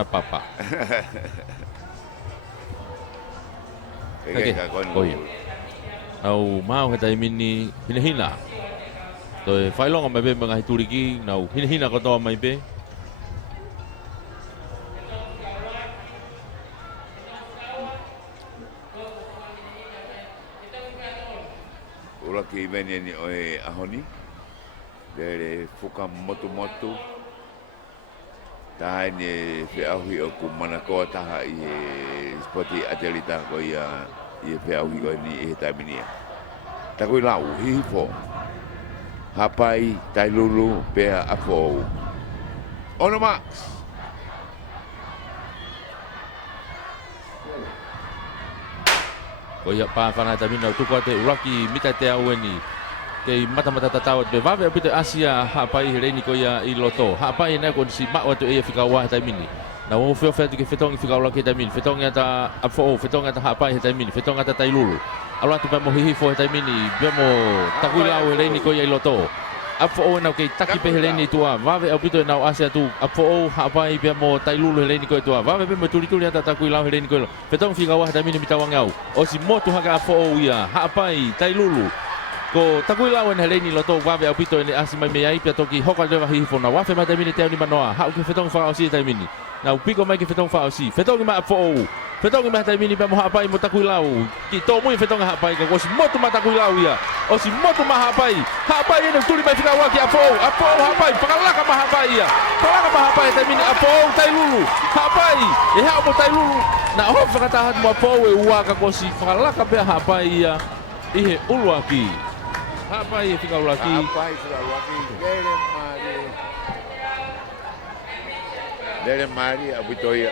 na papa. Okay. Koia. Au mau he taimini hina. Toi whailonga mai be mga hituriki, nau hina katoa mai be. Ura ki veni ni oe ahoni. Dere fuka motu. Taha ni whiahui o ku manakoa taha i he spoti atelita ko i he whiahui ko ni he taiminia. Takoi lau, hihi fo. Hapai, tailulu, pea afo. Ono Max! Ko ia pa whana tamina tuku te uraki mita te au eni. Kei mata tatau te wawe o pite Asia hapai he reini ko ia i loto. Hapai nea ko si mak watu ea whikaua he taimini. Na o whio whetu ke whetongi whikaula ke taimini. Whetongi ata afo, whetongi ata hapai he taimini. Whetongi ata tailulu. Alo atu pa mo hihifo he taimini. Bia mo takui lau he reini ko ia i loto. Afo o nau kei taki pe he reini tua. Wawe au pito nau Asia tu. Afo o hapai bia mo tailulu he reini ko i tua. Wawe pe mo tuli ata takui lau he reini ko i lo. Whetongi whikaua he taimini mitawang au. O si motu haka afo o ia. Hapai, tailulu. Ko takui lau he reini loto wawe au pito ni asi mai mea ipia toki hoka lewa hihifo na wafe mai taimini teo ni manoa. Hau ke whetongi whakao si taimini. Nau piko mai ke whetongi whakao si. Whetongi mai afo o. Whetongi mai taimini pia mo hapai mo takui lau. Ki tō mui whetongi hapai ka. Ko si motu ma takui lau ia. O si motu ma hapai. Hapai inu tuli mai whika waki afo o. Afo o hapai. Pakalaka ma hapai ia. Pakalaka ma hapai taimini afo o tailulu. Hapai. E hao mo tailulu. Na ho whakatahat mo afo o e uaka ko si pakalaka pia hapai ia. Ihe uluaki. Hapai e whika uluaki. Hapai whika uluaki. Dere mari abu toia.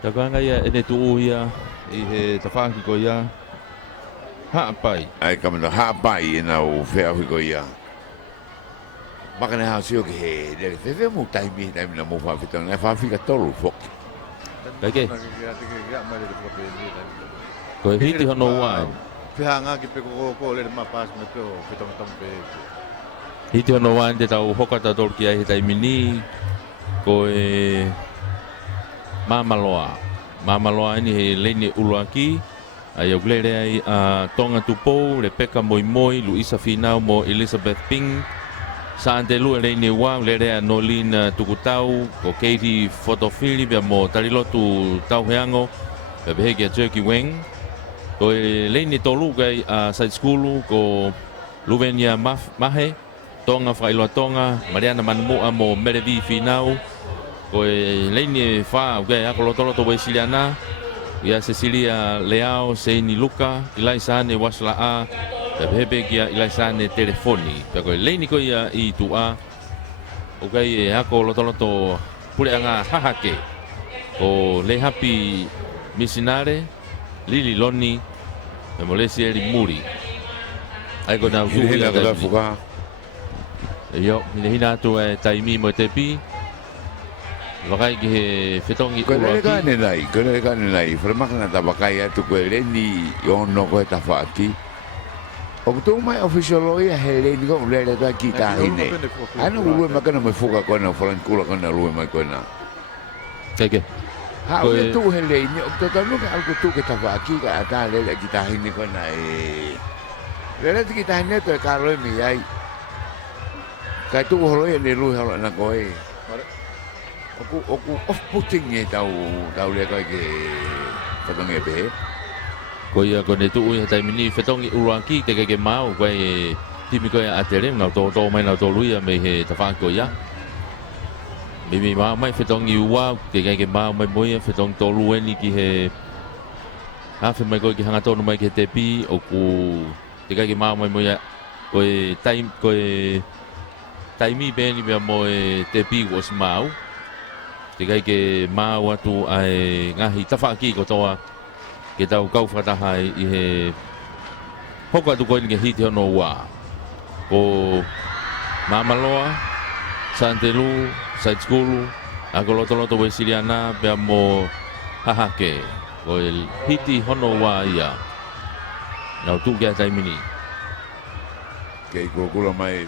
Takanga ia ene tuu ia i he tawhaki ko ia. Hapai. Ai kamana hapai e nau whiahui ko ia. Makane hao sio ki he dere whewe mu taimi na mu whawhitanga. Nai whawhika tolu fok. Kake? Ko e hiti hono wai. Whihanga ki pe ko le mapas me pe o whitonga pe. Hiti hono wai te tau hokata tolu ki ai he taimini. Ko e Mamaloa ini he leini uluaki. Ai au glere ai Tonga Tupou, Rebecca Moimoi, Luisa Finau mo Elizabeth Ping. Saantelu e leini ua, glere a Nolin Tukutau, ko Katie Fotofili, bia mo Tarilotu Tauheango, bia behegi a Jerky Weng. Ko e leini tolu gai a Side School, ko Luvenia Mahe, Tonga Whailoa Tonga, Mariana Manumua mo Merevi Finau. Ko e leini wha okay, ako lotoloto wa Siliana. Ia Cecilia Leao, Seini Luka, Ilaisane Waslaa, Hebe kia Ilaisane Telefoni. Ko e leini ko ia i tua. Okay, e ako lotoloto pule anga hahake. Ko le happy Missinare, Lili Loni, e molesi eri muri. Ai ko na utu Hina kata fuka. Yo, hina tu e taimi mo tepi. Wakai ki he whetongi uluaki. Kone kane nai, wharamaka ta wakai atu koe reni i ono koe ta whaaki. O kutu mai official loia he reni ko ulere ta ki tahine. Ano ulue makana me fuka koe na whalankula koe na ulue mai koe na. Keke. Ha o le tu he reni, o kutu tanu ka alku tu ke ta whaaki ka ata lele ki tahine koe na e. Lele ki tahine to e karoe mi ai. Kai tu holoia ne rui halo na koe. Oku off-putting e tau le koe ke whatongi e pehe. Ko ia ko ne tuu ia taimini whetongi uluaki te keke mau koe e timi koe a tere nau tō mai nau tō luia me he tawhako ia. Mimi mau mai whetongi ua te keke mau mai moia whetongi tō lueni ki he hawhi mai koe ki hanga tōnu mai ki he te pi oku te keke mau mai moia koe taimi beni bea mo e te pi was mau. Te kai ke mau atu ai ngahi tawhaki ko toa ke tau kau whakataha i he hoko atu koe ni ke hiti hono ua. Ko Mamaloa, Santelu, Side School, ako loto we Siliana pia mo hahake. Ko hiti hono ua ia. Nau tu kia taimini. Kei kukula mai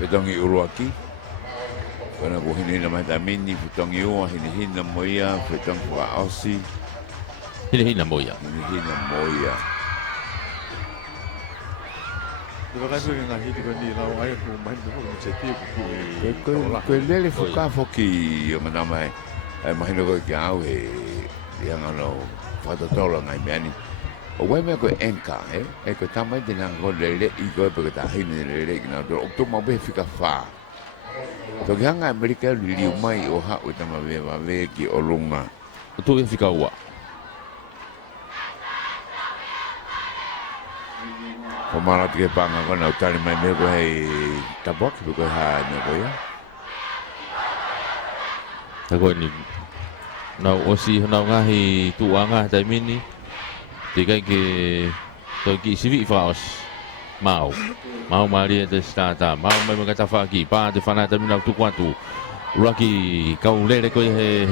Fetongi Uruaki. Kana ko hinina mai tamini Fetongi ua hinihina moia Fetongi Wa'osi. Hinihina moia. Hinihina moia. Diba kasi nga hiti ko ni lau ay ko main ko mo seti ko. Ko lele fuka foki yo manamai. Ai mahino ko ki au yang ano fatatola ngai meani. O wai me ko enka e ko tamai de nang ko lele I ko pe ta hini lele na do to mo be fika fa. To hanga Amerika li mai o ha o tama ve va ve ki o lunga. Tu ia fika ua. O mara te panga ko na utani mai me ko hei tabok ko ha ne ko ya. Tako ni nau osi nau ngahi tuanga taimini. Tikai ke to ki sivi faos mau mari te stata mau mai maka faki pa te fana tamina tu kwatu Uraki kau lele ko he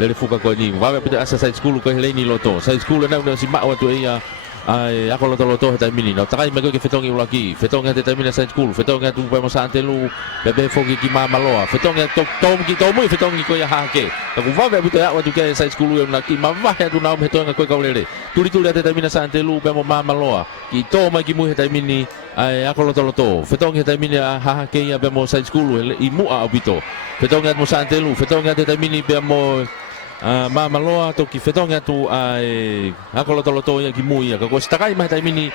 lele fuka ko ni wa pita asa side school ko hele ni loto side school na si ma watu ia ai ako loto taimini no takai me ko ke fetongi Uraki fetonga te taimina side school fetonga tu pa mo sa antelu bebe foki ki mama loa fetonga tom ki tomu fetongi ko ya hake ko wa pita watu ke side school yo na ki ma va ya tu na fetonga ko kau lele tuli te taimina sa antelu pe mo mama loa ki toma ki mu he taimini ai ako loto fetonga taimini hake ya pe mo side school I mu a obito fetonga mo sa antelu fetonga te taimini pe mo mama loa to ki fetonga tu ai ako loto ya ki mu ya ko stakai mai taimini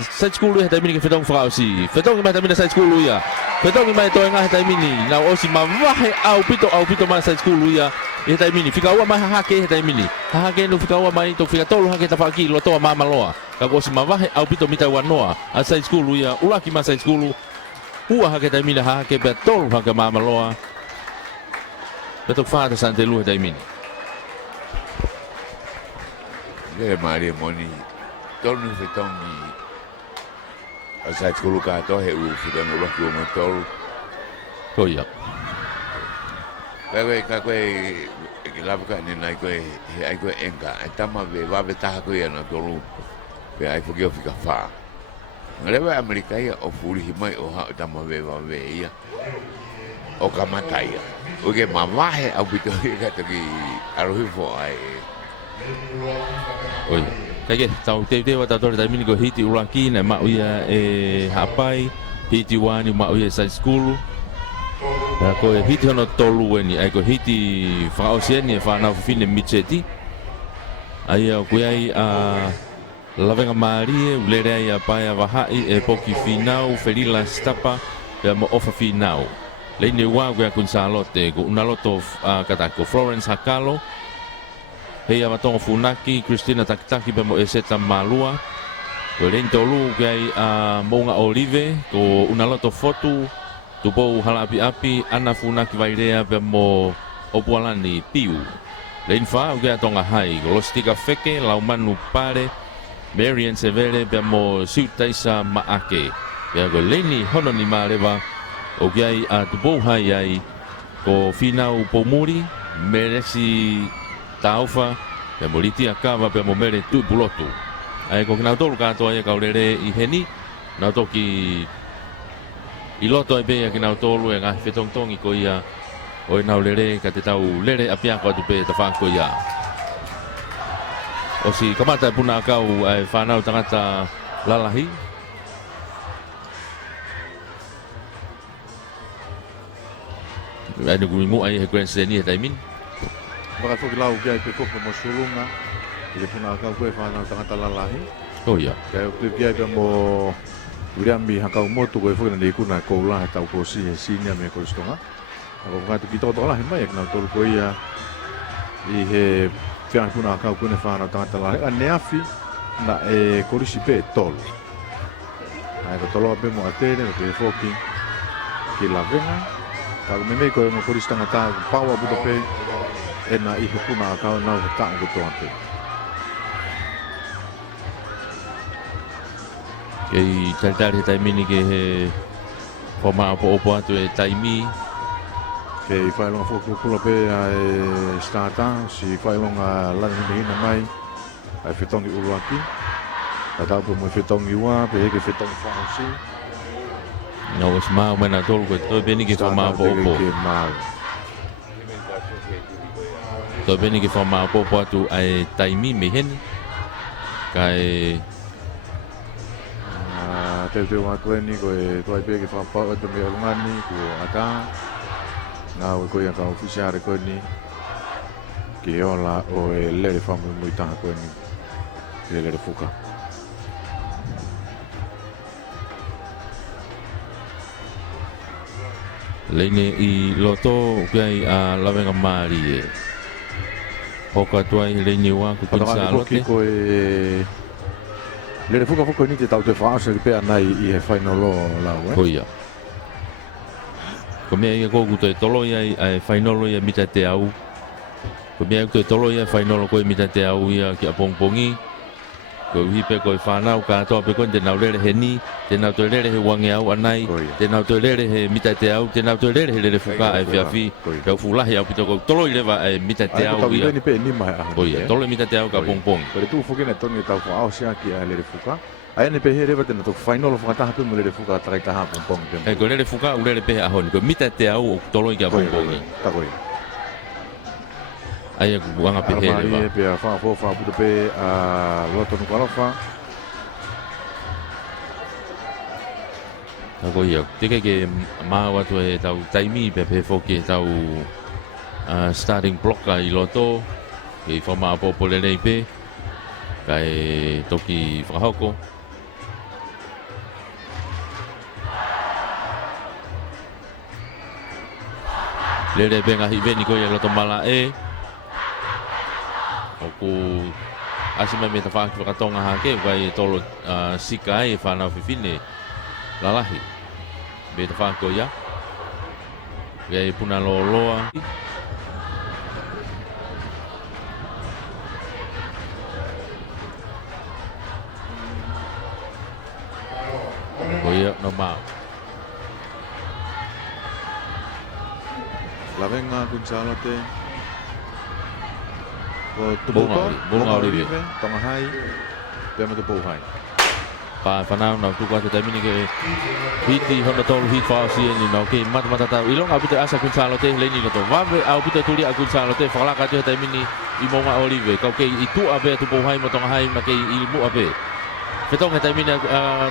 side school ya taimini ki fetong frausi fetonga mai taimini side school ya fetonga mai to nga taimini na osi ma vahe au pito mai side school ya e taimini fika ua mai hake taimini hake no fika ua mai to fika tolu hake tafaki loto mama loa ka ko si ma vahe au pito mita wanoa a side school ya Uraki ma side school ua hake taimini hake pe tolu hake mama loa beto fata sante lu taimini Le mari moni tonu fetongi asai skulu ka to he u fetongi Uraki o mo tolu. ko ya Ka ke la ka ni nai ko he ai ko enga tama ve va ve ta ko ya na tolu. Pe ai fo fika fa. Ngale va Amerika ya o furi mai o ha tama ve va ve ya. O kamatai ya. O ke mama he au bito ka to ki arohi fo ai. oi kage tau te wa tau taimini ko hiti Uraki na ma uia e hapai hiti wani ma uia side school na ko hiti hono tolu ni ai ko hiti frausieni fa na fine micheti ai ko ai lavenga marie ulere ai paia vahai e poki finau felila stapa ya mo ofa finau leine wa ko kun salote ko una loto kata ko Florence Hakalo hei amatonga funaki Christina Takitaki pe mo eseta malua ko lentolu kai monga olive ko una loto foto tupo halapi api ana funaki vairea pe mo opualani piu lenfa uga tonga hai ko lostika feke laumanu pare Marian Severe pe mo siutaisa maake ya ko leni hono ni maleva ogai tupo hai ai ko finau pomuri meresi taufa pe moliti akava pe mo mere tu pulotu ai ko kina tolu ka to ai ka lere I heni na toki I loto ai be kina tolu e nga fetongtongi ko ia o na lere ka te tau lere apia ko tu pe ta fa ko ia o si kamata puna kau ai fanau tangata lalahi ai no mu ai he kwense ni taimin Baka fo lau kia pe fo mo sulunga. Ile puna ka ko fa na tanga lalahi. oh ya Ka ko kia pe mo Uriambi haka moto ko fo na ku na ko la ta ko si sinya me ko stonga. Ako ka tu kito to la hima na to ko ia I he fia puna ka ko ne fa na tanga lalahi. Aneafi na e ko risi pe tol. Ai ko tolo pe mo atere ko fo ki la venga. Ka me ko mo ko risi tanga ta pawa buto pe e na I hupuna ka na ta ko to ante. Kei taitari taimini ke he poma po opo atu e taimi Ke I whaelonga whakukula pe e starta, si whaelonga lana hina mai, ai whitongi Uraki. Tata po mo fitong iwa, pe ke fitong fausi. Na os mau mana tol ko to beni ki forma po po. To beni ki forma po po tu ai taimi me hen. Kai te wa ko ni ko to ai pe ke fa pa to me ngani ko ata. Na ko ya ka ofisiare ko ni. Ke ola o le fa mo ta ko ni. Le fuka. Lene I loto kai a lawenga mari e. Hoka tuai lene wa ku pinsa lote. Ko le fuka fuka ni te tau te fa se pe anai I final lo la we. Koia. Ko me ia ko ku te tolo ia ai final ia mita te au. Ko me ia ku te tolo ia final ko mita te au ia ki a pongpongi. Ko hipe ko whanau katoa pe ko te nau lere he ni, te nau te lere he wange au anai, te nau te lere he mita te au, te nau te lere he lere fuka ai whiawhi, kau fulahi au pito ko tolo I lewa ai mita te au ia. Koia, tolo mita te au ka pongpong. Kore tu fuki na tonu tau fa au sia ki ai lere fuka. Ai ne pe he rewa te na tok final of ngata hape mo lere fuka takai taha pongpong. Ko lere fuka u lere pe ahon, ko mita te au o tolo I ka pongpong. Takoi. Ai aku buanga pe he lewa. Pe fa fo fa puto pe a loto no kwalofa. Tako ia, tika ke maa watu e tau taimi pe pe foke tau starting block I loto ke whama apopo lelei pe kai toki whakahoko. Lele pe ngahi veni ko ia loto mala e oku asima me ta whaki whakatonga hake kai tolo sika e whanau whiwhine lalahi. Be te whako ia. Gai puna loa. Ko ia no mau. La venga Gonzalo te. Ko Bunga Olive. Tonga hai. Pe mo te pou hai. Pa whanau nau tuku ate taimini ke hiti honda tolu hit whaosi ni nau ke mata tau ilonga pute asa Gonzalo te leini no to wawe au pute tuli a Gonzalo te whakalaka te taimini I Monga Olive kau ke I tu abe tu pou hai mo tonga hai ma ke I mu abe whetonga taimini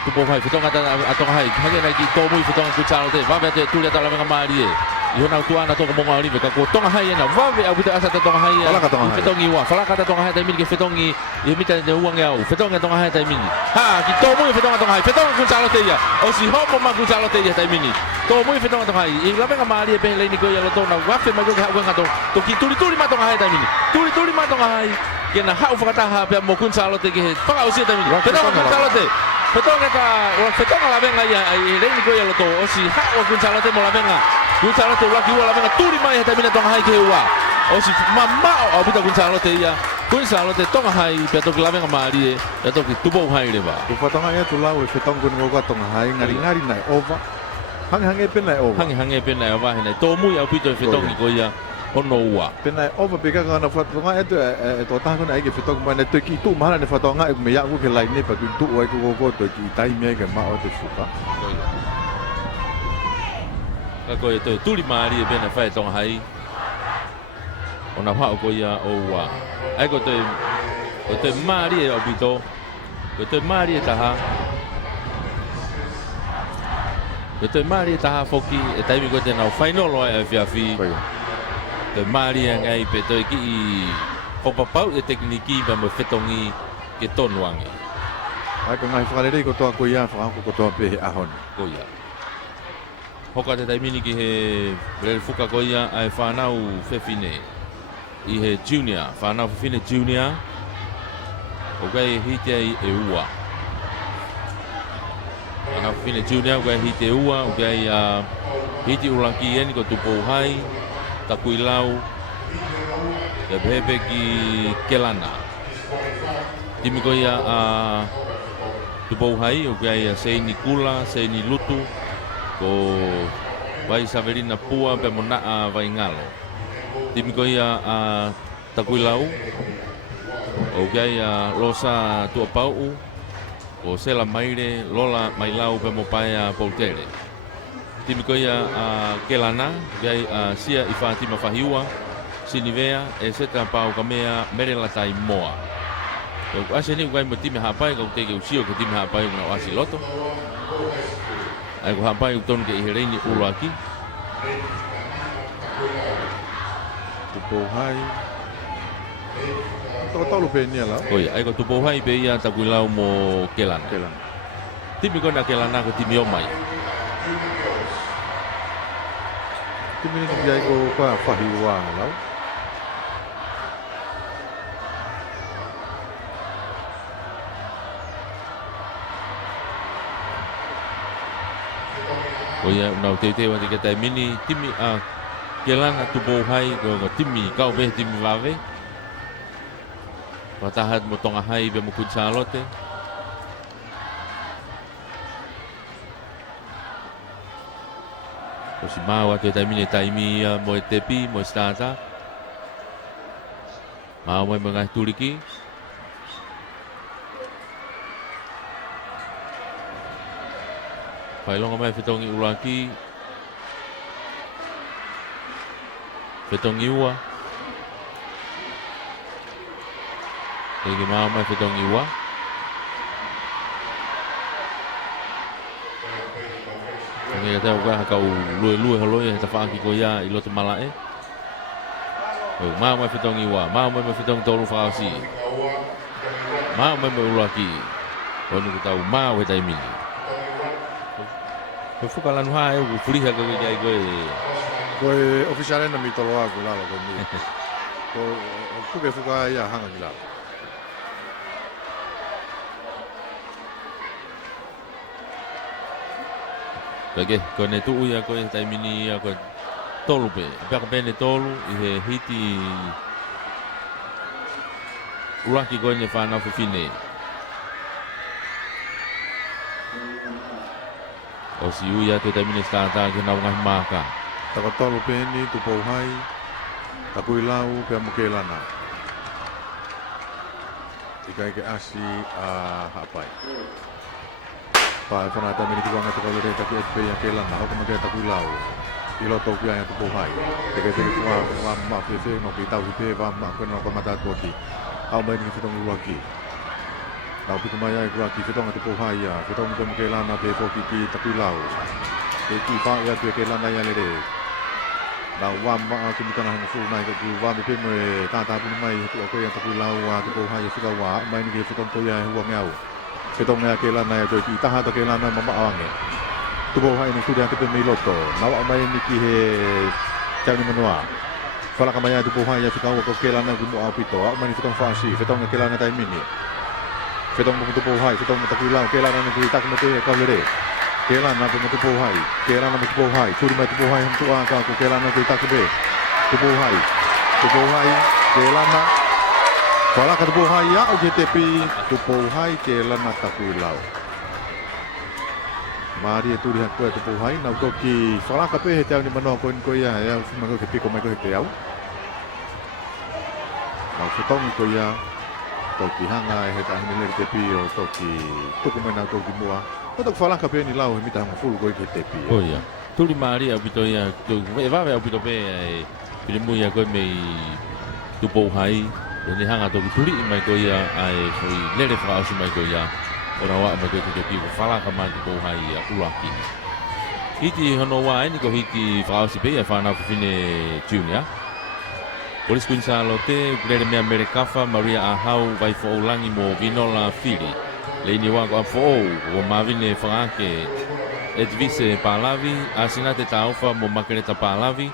tu pou hai whetonga a tonga hai hake nai ki tō mui whetonga Gonzalo te wawe ate tuli ata lawenga maari e I hona tu ana toka Monga Olive kau tonga hai ena wawe au pute asa ta tonga hai I whetongi wa whalaka ta tonga hai taimini ke whetongi I mita te uange au whetonga tonga hai taimini ha ki tō mui whetonga tonga hai whetonga Gonzalo te ia o si hopo ma Gonzalo te ia taimini tō mui whetonga tonga hai I lawenga maari e pehe leini ko ia loto na wafe ma koke hauenga to ki tuli ma tonga hai taimini tuli ma tonga hai kena hau whakataha pia mo Gonzalo te ke he whakausia taimini whetonga Gonzalo te whetonga lawenga ia I leini ko ia loto o si hau Gonzalo te mo lawenga Gonzalo te waki ua lawenga tuli mai he taimini tonga hai ke ua o si mamao au pita Gonzalo te ia Gonzalo te tonga hai pia toki lawenga maari e pia toki tupou hai lewa Tu whatonga ia tu lau e whetonga ni ngoka tonga hai ngari nai ova. Hange pena ova. Hange pena e wahe nei tō mui au pito e whetongi ko ia hono ua Pena ova pe kaka na whatonga e tu e tō taha kona eke whetonga mai ne tu ki tu mahana ne whatonga e me iaku ke lai ne pa ki tu ua e koko to ki tai mea ke mao te whuka. Ka koe toi tuli maari e pena whae tonga hai o na whao ko ia o ua ai ko toi maari e o pito ko toi maari e taha ko toi maari e taha foki e taimi ko te nau whainolo e whiawhi toi maari e ngai pe toi ki I hopapau e tekniki pa mo whetongi ke tonuangi Ai ko ngai whakarere ko toa ko ia whakako ko toa pe he ahon. ko ia hoka te taimini ki he rere fuka ko ia ai whanau whewhine I he junior, whanau whewhine junior o gai hite ai e ua whanau whewhine junior o gai hite e ua o gai hiti ulanki eni ko tupou hai takui lau e pepe ki Kelana timi ko ia tupou hai o gai seini kula, seini lutu ko vai Saverina Pua pe mona vai ngalo timi ko ia takui lau o gai losa tua pau ko sela maire lola mai lau pe mo paia Poutere. Timi koia Kelana, gai sia i Fatima Fahiua, Sinivea, e seta pau kamea merela tai moa. Ko ase ni gai mo timi hapai ko te ke usio ko timi hapai ko asi loto. Ai ko hapai ko ton ke i reini ulo aki. Tupo hai. Tau pe ni ala. Oi, ai ko tupo hai pe ia takuilau mo Kelana. Kelana. Timi ko na Kelana ko timi o mai. Timi ni biai ko pa Fahiua lau. Oia unau te wa te tai mini timi Kelana tupo hai ko timi kau be timi vave. Watahat mo tonga hai be mo kunsalote. O si mawa te tai mini taimi mo e tepi mo stata. Mau mo ngai turiki. Pailonga mai fetongi ulaki. Fetongi ua. Ege mau mai fetongi ua. Nge kata uga kau lue haloi ta faaki ko ya i loto malae. Mau mai fetongi ua, mau mai fetong tolu faasi. Mau mai ulaki. Onu kita mau e tai mini. Ko fuka lanu hae u furiha ko jai ko Ko official na mi tolo aku la ko ni. Ko ke fuka ya hanga ni la. Bagi ko ne tu ya ko tai mini ya ko tolu pe. Pe ko pene tolu i he hiti ulaki ko ne fa na fu fine. O si uia te tai mini stata ke na ngai maka. Takatolo pe ni tupo hai. Takuilau pe mo Kelana. Ikai ke asi hapai. Pa fana ta mini tuanga to le ta ke pe ya Kelana ho ko ta kuilau. Ilo to ku ya tupo hai. Te ke wa ma pe no ki tau pe va ma ko no ko mata to ki. Au mai ni fitong luaki. Tau piku mai ai luaki fitong tupo hai ya. Fitong pe mo Kelana pe ko ki ta kuilau. Te ki pa ya pe Kelana ya le. Lau wa ma ku mikana hang fu mai ko wa mi pe mo ta pu mai tu ko ya ta kuilau wa tupo hai fika wa mai ni fitong to ya huang yau. Fitong ya Kelana ya to ki ta ha to Kelana ma awange. Tupo hai ni sudah te me loto. Lau mai ni ki he chang ni manoa. Fala kamaya tupo hai ya fika wa ko Kelana ku mo apito. Mai ni fitong fasi fitong ya Kelana tai mini. Fitong mo tupo hai fitong mo ta kuilau Kelana ni ku ta ko te ka le. Kelana mo tupo hai. Kelana mo tupo hai. Suri mai tupo hai tu ka ko Kelana ku ta ko be. Tupo hai. Tupo hai Kelana. Fala ka tupo hai ya o ke te pi tupo hai Kelana ta kuilau. Mari tu lihat ko tupo hai na ko ki fala ka pe he te ni mano ko ya ya ma ko ke pi ko mai ko te au. Mau fitong ko ya to ki hanga he ta ni le te pi o to ki to ko mai na to ki mua. Ko to fala ka pe ni lau he mita ma full ko ke te pi. Oh ya. Tuli mari abito ya tu va ve abito pe pilimu ya ko me tupo hai ni hanga to tuli mai ko ya ai foi lele fra su mai ko ya. Ora wa mai ko te pi ko fala ka mai tupo hai ya ulaki. Hiti hono wa ni ko hiti fra su pe ya fa na fine junior. Polis Gonzalo te grede me Amerikafa Maria Ahau vai fo langi mo vinola fili. Leini wa ko fo o mavine franke Edvise Palavi asinate taufa mo makereta Palavi.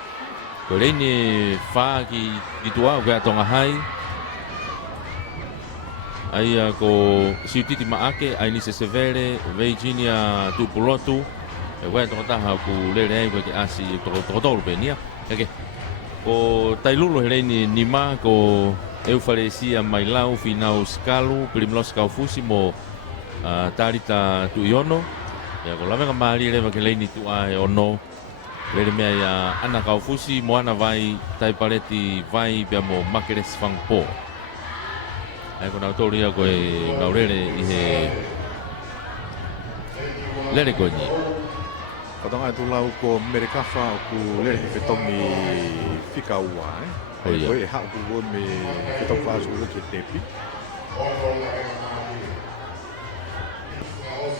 Ko leini fa ki tua ko atonga hai. Ai ko siutiti maake ai ni se severe Virginia Tupulotu. E wa to ta ha ku lele ai ko ki asi to benia. Ke ko tailulu heleni nima ko eufaresia mai lau finau skalu primlos kau fusi mo tarita tu iono ya ko lava mali le ke leni tu ai ono le me ya ana kau fusi mo ana vai tai paleti vai be mo makeres fangpo ai ko na toria ko e laurele i he lere ko ni Katonga tu lau ko Amerika fa ku le he tongi fika ua Oh, iya. Koe ha ku wo me fitong fa su ke tepi.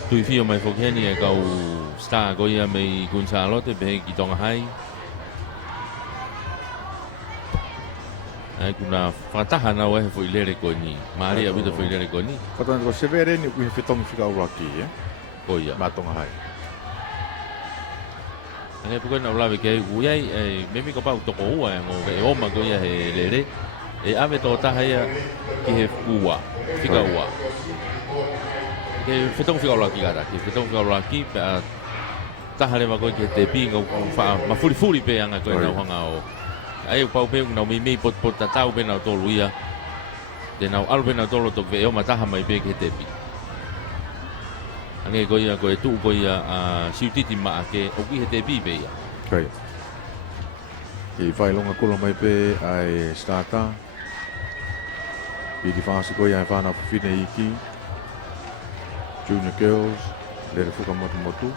tui fio mai fokeni e kau star ko ia mai Gonzalo te be ki tonga hai ai kuna fataha na wa foi lere ko ni Maria bito foi lere ko ni Katonga ko severe ni ku he fitong fika ua ki oh ya matonga hai. Ange pukoi na ulawe ke uiai e memi ko pau toko ua e ngo e oma ko ia he lere e ave to taha ia ki he ua fika ua ke fitong fika ua ki gara ki fitong fika ua ki pe a taha le mako ki te pinga ku fa ma furi furi pe anga ko na hanga o ai pau pe na mi pot pot tatau pe na tolu ia de na albe na tolu to ve o ma taha mai pe ki te pi Ange ko ia ko e tu ko ia a siutiti ma ke o ki he te pi pe ia Kai. Ki vai longa kula mai pe ai starta. Pi di fasi ko ia fa na fine iki. Junior girls le fuka motu motu.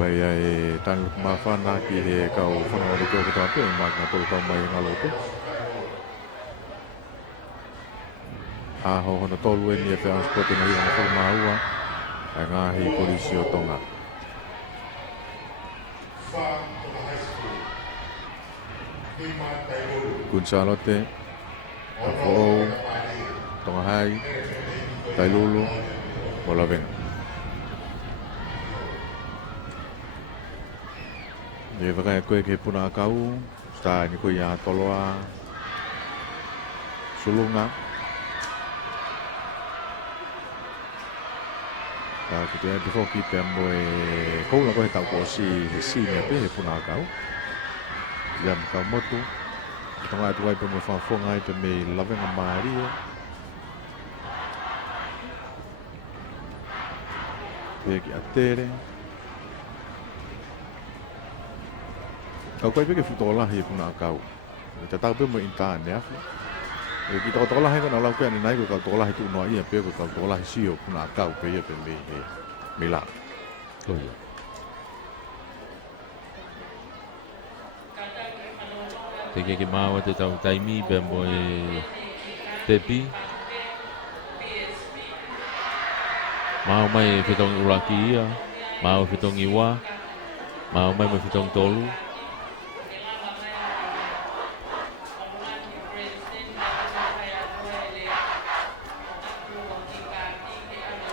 Bai ai tan ma fa na ki he kau fa na ko ko ta pe ma na to ka mai ngalo pe. A ho hono tolu e ni e pēa spoti na hiwa na whaka maua e ngā hei polisi o Tonga. Kunsalote, Afo'ou, Tonga Hai, Tailulu, Molavenga. Ni whakai koe ke puna akau, sta ni koe ia toloa, sulunga, Kita before kita moe kau nak kau tahu kau si ni apa he puna kau jam kau motu tengah tu ai pun fa ngai pe me lave ngamari pe ki atere kau pe ke futola he puna kau kita tahu pe mo intan ya kita tola he kana lau kana nai ko tola he tu no ia pe ko tola he sio puna kau pe ia pe me la oh ya te ke mawa te tau taimi pe mo e tepi mau mai fitong uraki ia mau fitong iwa mau mai fitong tolu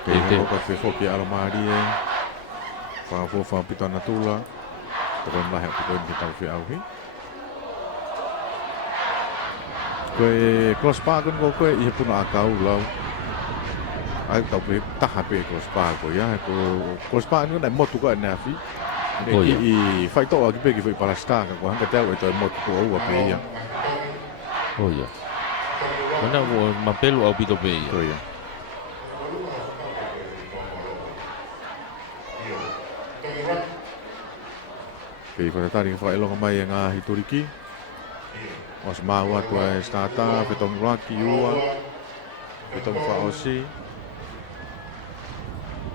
Kau kau foki almari fa pita natula terus lah yang kau di tahu fi auhi kau cross park kau ia pun akau lau ai tahu pe tak hape cross park kau ya kau cross park ni nak motu kau nafi i fight tu lagi pergi fi palasta kau hang kata itu motu kau apa ya oh ya mana mapelu au pito pe tu ya Kei whakatari whaelonga mai ngā hitoriki. Os maua tua e stata, petong raki ua, petong whaosi.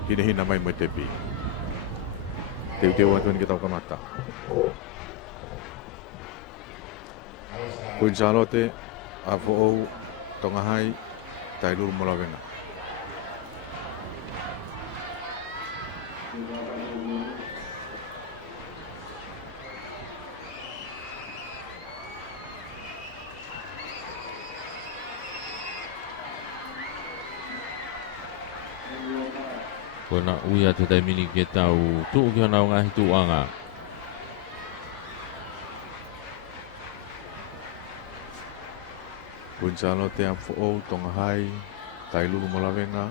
Hina hina mai mai tepi. Teu atuan kita kamata. Kuin Charlotte, Afo'ou, Tonga Hai, Tailulu Molavenga. Ko na uia te taimini ke tau tuu ki hana o ngahi tuanga. Kuin Charlotte, Afo'ou, Tonga Hai, Tailulu Molavenga.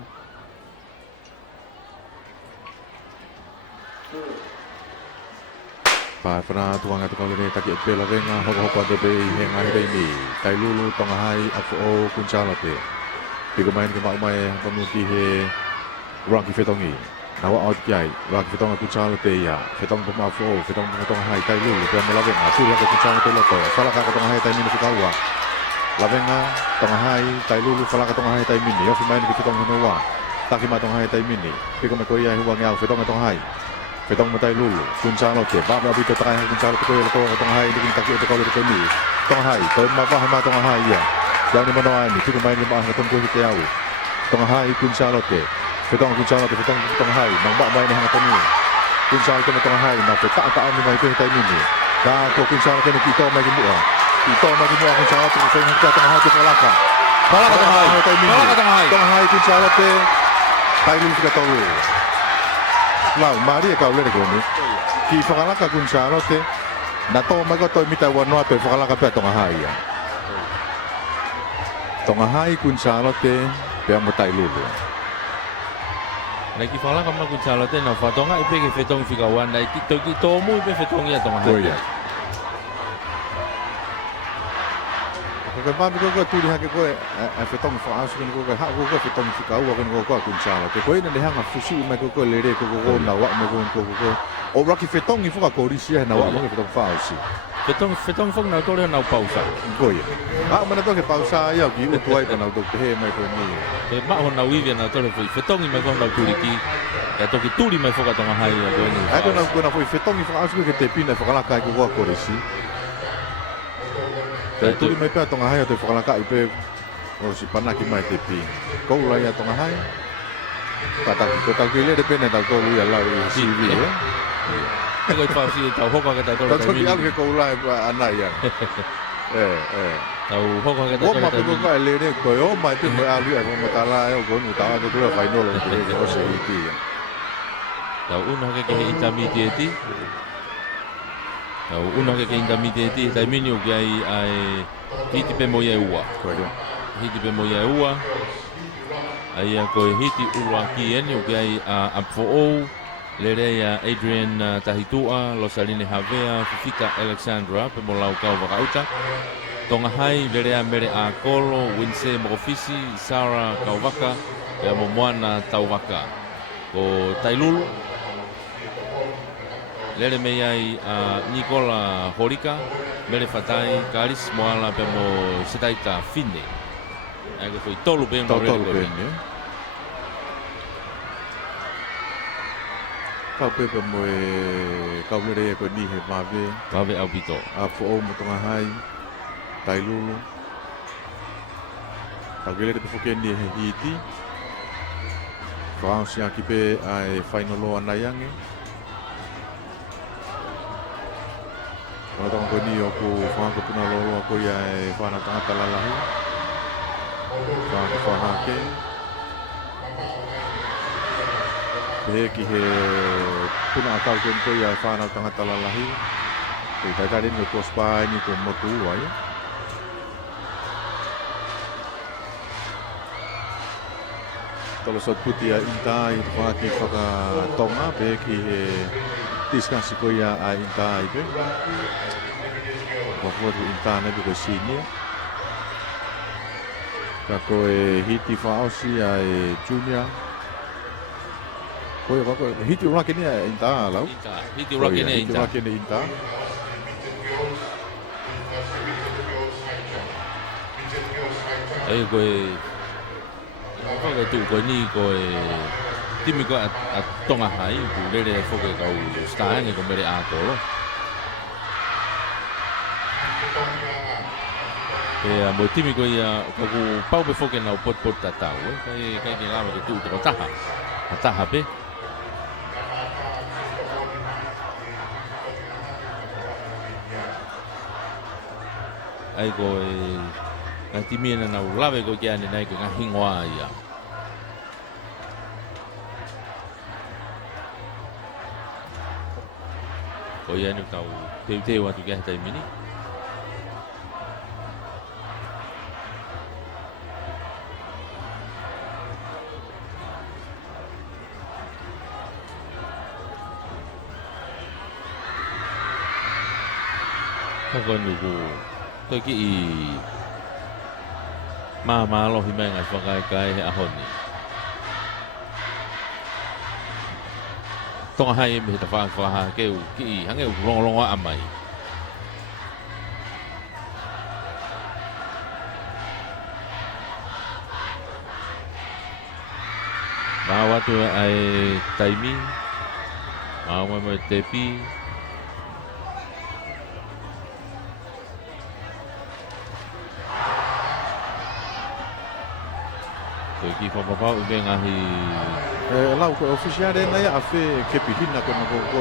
Pa whana tuanga tu kaulene taki e pela venga hoko ante pe he ngahi rei ni. Tailulu, Tonga Hai, Afo'ou, Kuin Charlotte. Piko main ke mau mai pamuki he Rocky Fetongi. Nawa out kiai, Rocky Fetonga Kuin Charlotte ya. Fetong puma Afo'ou, Fetong puma Tonga Hai, Tailulu, pe mo lavenga. Suri ke Kuin Charlotte loto. Fala ka Tonga Hai taimini fikawa. Lavenga, Tonga Hai, Tailulu, fala ka Tonga Hai taimini. Yofi main ke Fetong henowa. taki matong hai tai mini piko me ko ia huang yao fetong matong hai fetong matai lulu kun sa lo ke ba ba bito takai kun sa lo ko ko tong hai dikin taki to ko ko ni tong hai to ma ba ma tong hai ya yang ni mano ai ni piko mai ni ba tong ko ki yao tong hai kun sa lo ke fetong kun sa lo ke fetong tong hai nang ba mai ni hang tong ni kun sa lo ke tong hai na pe ta ni mai ko tai mini da ko kun sa lo ke ni to mai ki mu ito mai ki mu kun sa lo ke fetong tong hai to laka Palaka tong hai. Palaka tong hai. Tong hai kun sa lo ke tai lu ka tolu lau mari ka ule ko ni ki whakalaka kun sa rote na to mai ko toi mita wanoa pe whakalaka pe tonga hai ya tonga hai kun sa rote pe mo tai lulu Nai ki whalaka ma kun sa rote na whatonga ipe ke whetong whikawan nai ki to mu ipe whetong ia tonga hai ya ko ba bi ko tu di ha ke ko a fetong fa asu ko ha ko fetong fika u ko kun sa rote ko ina le hanga fusi mai ko le re ko na wa me ko o ra ki fetong i fuka ko ri sia na wa mo fetong fa asu Whetong fong na tole na pausa ko ya mana to ke pausa ya ki u tuai na do ke mai ko ni Te maho na wivia na tole whetong i mai kong na turiki Ya toki turi mai whoka tonga hai ya ko ni ai ko na foi fetong i fa asu ke te pina whakalaka ko ko ri si Te tuli mai pea tonga hai te whakalaka i pe o si panaki mai te pi. Kou lai a tonga hai. Pataki ko tau ki le de pene tau kou ia lau i CV e. Eko i whao si tau hoka ke tau tole Tau toki alke kou lai anai ya. Tau hoka ke tau Wo tole ma pe ko ka le ne ko o mai pe mo alu e mo matala e o ko nu ta ko tula fai no lo ke o se i ti. Tau una ke intermediate Tau una ke intermediate tai mini o ai ai hiti pe mo ia ua. Ko ro. Hiti pe mo ia ua. Ai ko hiti ua ki eni o ai a fo le rea Adrian Tahitua, Losaline Havea, Fifita Alexandra pe mo lau kau wakauta. Tonga hai le rea mere a Kolo, Winse Mokofisi, Sara Kauwaka, pe mo moana Tauwaka. Ko Tailulu Lele mei ai Nicola Horika, mele fatai Karis moala pe mo setaita fine. Ai ko foi tolu pe no Tolu pe ni. Kau pe mo e kau le ko ni he mave. Kave au bito. A fo o mo tonga hai. Tai lulu. Kau le te foke ni he hiti. France ya ki pe ai final lo anayange. Kalau tong ko ni aku fa ko tuna lo ko ya fa na tanga talalahi. Fa ha ke. Be ki he tuna akal ko ya fa na tanga talalahi. Kita tadi ni ko spa ni ko motu wa ya. Kalau sot puti ya inta fa ki fa ka tonga be ki he discuss ko ya a inta ibe. Waktu inta na ko sini. Kako e hiti fa osi ai junior. Ko ya ko hiti ura kini inta lau. Hiti ura kini inta. Ura kini inta. Ai ko ko tu ko ni ko timi ko a tonga hai ku le fo ke kau sta ni ko mere a ko. Mo timi ko ia ko pau be fo ke na pot tatau kai ke lama ke tu ko taha. Taha pe. Ai ko na timi na lave ko ke ani nai ko ngahingwa ia. Ko ia ni tau te watu ke tai mini. Ko nuku to ki ma lo hi mai ngai whakai kai he ahoni. Tonga hai me ta whaha ke u ki hange u ronga amai. tu ai taimi. Mau tepi. Ki whapapau i ngahi lau ko ofisiare na ia afe ke pihina ko na ko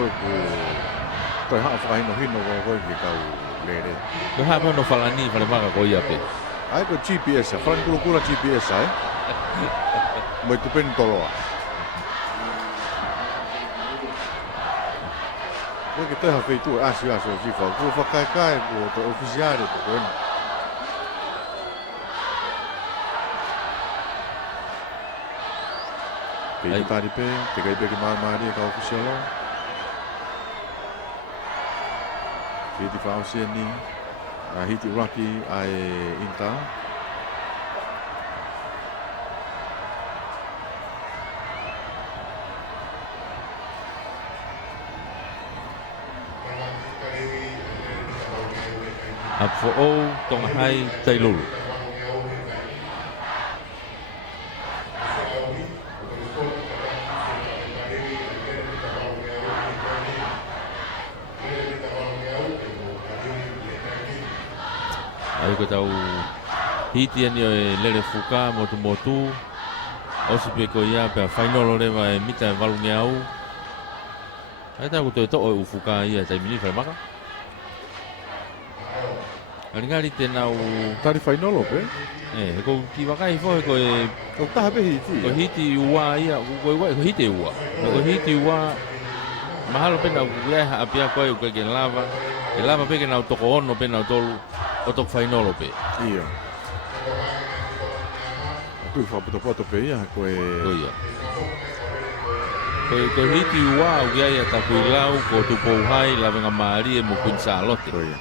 toi ha whakaino hino ko ki kau lere. ko ha no falani fale maka ko ia pe. Ai ko GPS, whalan kula GPS ai. Mai tupen toloa. Ko ke toi ha feitu asu si fa ko whakakai ko to ofisiare ko en. Pei tari pe, te kai pe ki maamari ka ofisialo. Pei ti whaosia ni, a hiti uraki ai inta. A fo'o tonga hai tailulu. Ai ko tau hiti ani o lele fuka motu o si pe ko ia pe final le vai mita valunge au. Ai tau to to o fuka ia tai mini fa maka. Ani ngari te nau Tari whainolo pe? ko ki wakai fo ko O taha pe hiti. ko hiti ua ia ko hiti ua. Ko hiti ua mahalo pe nau ia ha apia ko ko ke lava. E lava pe ke nau toko ono pe nau tolu o tok whainolo pe. Ia. Aku whapoto pe ia ko e... Ko ia. Ko hiti ua ia ia taku ilau ko tupo hai lavenga maari e mo Queen Charlotte. Ko ia.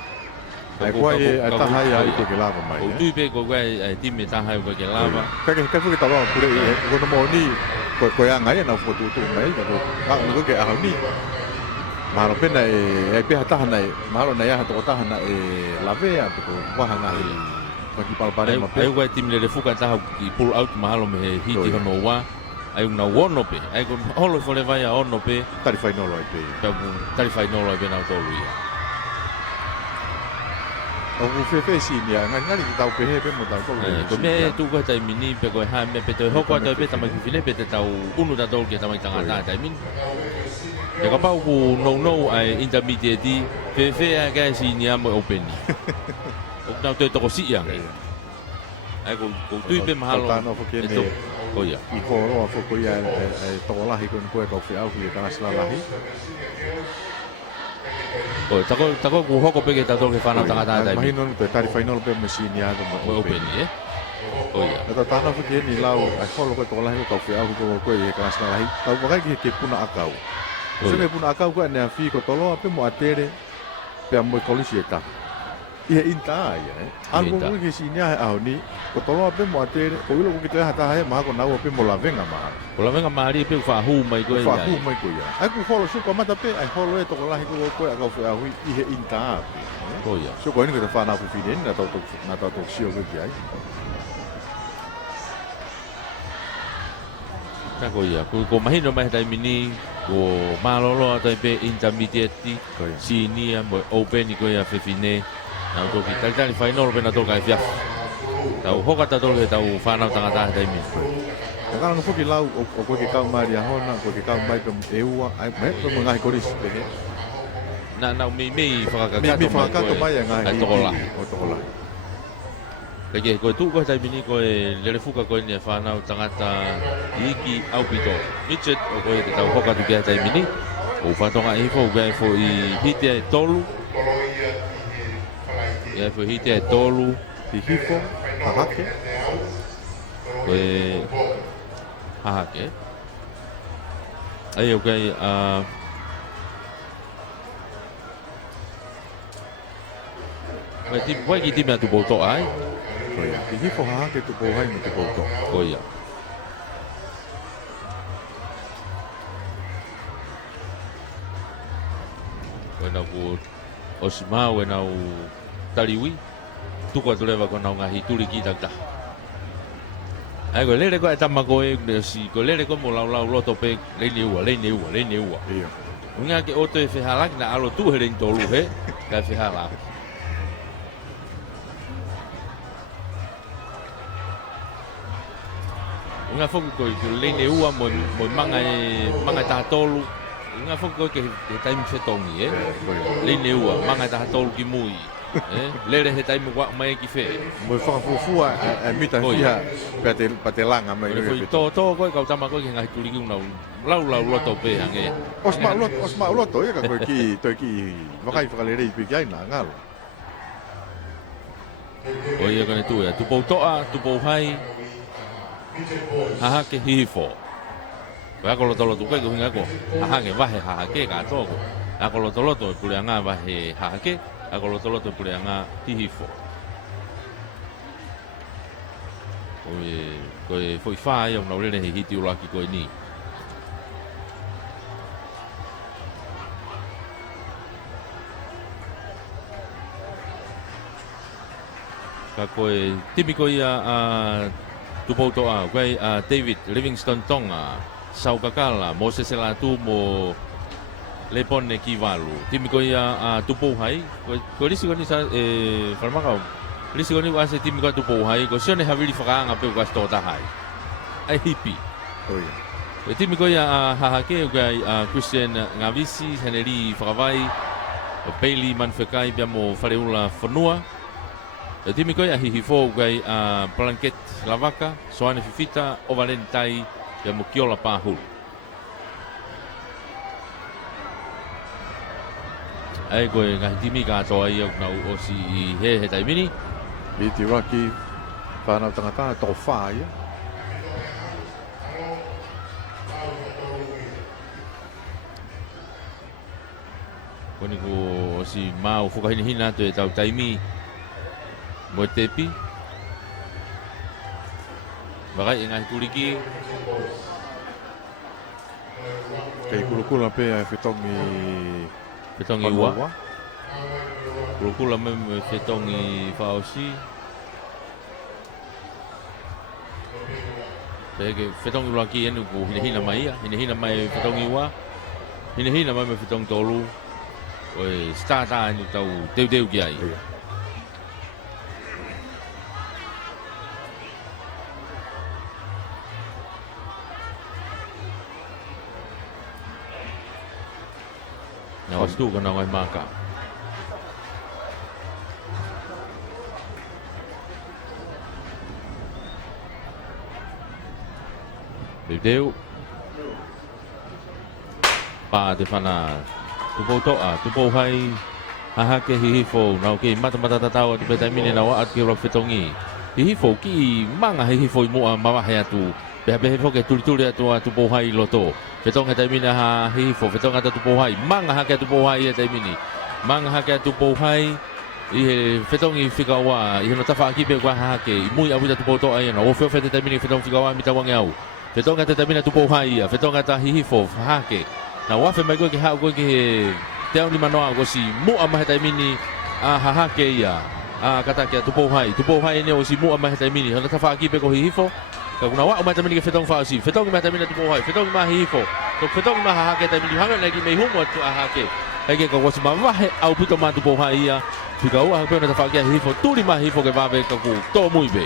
Ai kua e taha ia i ko ke lava mai. O tui pe ko ai time taha ko ke lava. Kai fuki taloa pure i ko no mo ni ko ia ngai na foto tu mai ko ke ahau ni. Mahalo pena e peha taha nei, mahalo nei aha toko taha na e lavea ko waha ngahi maki palpare ma pe. Ai ko tim le fuka taha ki pull out mahalo me hiti hono wa. Ai una wono pe, ai ko holo fole vai a ono pe. Tari whainolo ai pe. Tari whainolo ai pe na tolu ia. O fefe si ni ngari ki tau pe he pe mo tau ko. Ko me tu ko tai mini pe ko ha me pe to hoko to pe tamaki file pe te tau unu ta tolu ke tamaki tanga ta tai min. E ka pau ku no ai intermediate fefe a ga si ni amo open. O tau te toko si ia. Ai ko tui pe mahalo. Tano fo ke ne. Ko ia. I horo fo ko ia e toko lahi ko ko ka fe au ki ka sala lahi. O tako ku hoko pe ke ta tolu ke fana tanga ta tai. Mahino te tari whainolo pe mo si ni ado mo Open ye. O ia. Ata tano fo ke ni lau ai holo ko toko lahi ko fe au ko e ka sala lahi. Tau ko ki ke puna akau. Sene puna akau ko ne afi ko tolo pe mo atere pe mo kolisi eta. Ia inta ia algo ko si ni au ni ko tolo pe mo atere ko ilo ko ki te hata hai ma ko nau pe mo lavenga ma. Ko lavenga mari pe fa hu mai ko ia. Fa hu mai ko ia. Ai ko holo su ko mata pe ai holo e to ko lahi ko akau fe au i he inta. Ko ia. So ko ni ko fa na fu finen na to sio ko ai. Ta ko ia. Ko mahino mai tai mini ko malolo tai pe intermediate sini mo open ko ia fe fine. Na to ki tali final pe na to ka fia. Tau hoka ta to ke tau fana tanga ta tai mini. Kalau no fuki lau o ko ke kau mai hona ko ke kau mai pe eua ai me pe mo ngai koris pe. Na mi fa ka Mi fa ka to mai ngai. Ai to la. O to la. Kaya ko tu ko tai mini ko le fuka ko ni fana tanga ta iki au pito. Michet o ko ke tau hoka tu ke tai mini. O fa tonga i fo ga fo i hite tolu. Ya fo hite tolu Di hifo hahake. ko hahake. Ai okay Mai ti poi ki ti me tu boto ai. Di hifo hahake tu ko hai mo tu ko to. Ko ia. Wena ku osima wena u taliwi. Tu ko tu leva ko na ngahi tuli ki tak. Ai ko lele ko e tama ko e si ko lele ko mo lau loto pe le ni ua. Ia. Unga ke oto e fehalak na alo tu heren tolu he ka fehalak. Unga foku ko le ni ua mo manga ta tolu. Unga foku ko ke taim fetongi le ni ua manga ta tolu ki mui. Lele he taim wa mai ki fe. Mo whakafufua a mita fia pa te langa mai. To ko ka tama ko ke ngai tulingi una lau loto pe hange. Osma loto ia ka koe ki wakai whakalere i piki aina ngalo. O ia kane tu tu pou toa, tu pou hai. Haha ke hifo. Wa ko loto ko hinga ko. Haha ke wahe haha ke ka to ko. Ako loto pule anga wahe haha ke. Ako loto pule anga hifo. Koe foi whae au naurere he hiti uraki koe ni. Ka koe timi koe a tupou toa koe David Livingstone Tonga Sau Kakala Moses Elatu mo Lepone Kivalu timi koe a tupou hai koe lisi koe ni sa whalmakau lisi koe ni wase timi koe tupou hai koe sione havili whakaanga peu kwa stota hai ai hipi koe timi koe a hahake koe Christian Ngavisi Heneri Whakawai Bailey Manfekai pia mo whareula whanua timi koe a hihifo koe a Blanket Lavaka Soane Fifita o Valentai pia mo Kiola Pahulu ai koe ngahi timi katoa i au nau o si he taimini I te raki whanau tangata toko whaa ia. Kone ko o si mau whakahina atu e tau taimi mo tepi Wakai e ngahi turiki Kei kulukula pe a whetongi Whetongi ua Kulukula me whetongi whaosi Peke whetongi laki enu ko hinahina mai ia Hinahina mai whetongi ua Hinahina mai me whetongi tolu Oi stata anu tau teu ki ai Na wastu ka na ngai maka. Deu. Pa te whana. Tupou toa, tupou hai. Haha ke hihifo. Nau ke mata tatau atu petai mine na waat ke ura whetongi. Hihifo ki manga hihifo i mua mawahe atu. Beha fo ke tuli atu tupou hai loto. Whetonga taimina ha hihifo, whetonga ta tupou hai. Manga hake tupou hai e taimini. Manga hake tupou hai. I he whetongi whikawa. I he no tawha akipe kwa hake. I mui awita tupou toa ia na. O whio whete taimini whetonga whikawa mi tawange au. Whetonga te taimina tupou hai ia. Whetonga ta hihifo hake. Na wafe mai koe ke hao koe ke he te au ni manoa ko si mua mahe taimini a hahake ia. A kata ke tupou hai. Tupou hai ne o si mua mahe taimini. Hona tawha akipe ko hihifo. Ka kuna wa mai tamini ke whetong whaasi, whetong mai tamini tupo hai, whetong mai hifo, to whetong mai hahake tamini hanga nagi mei humo atu ahake. Heke ka wasi mawahe au pito mai tupo hai ia, whika ua hake pēna ta whakia hifo, turi mai hifo ke wawe ka ku tō mui be.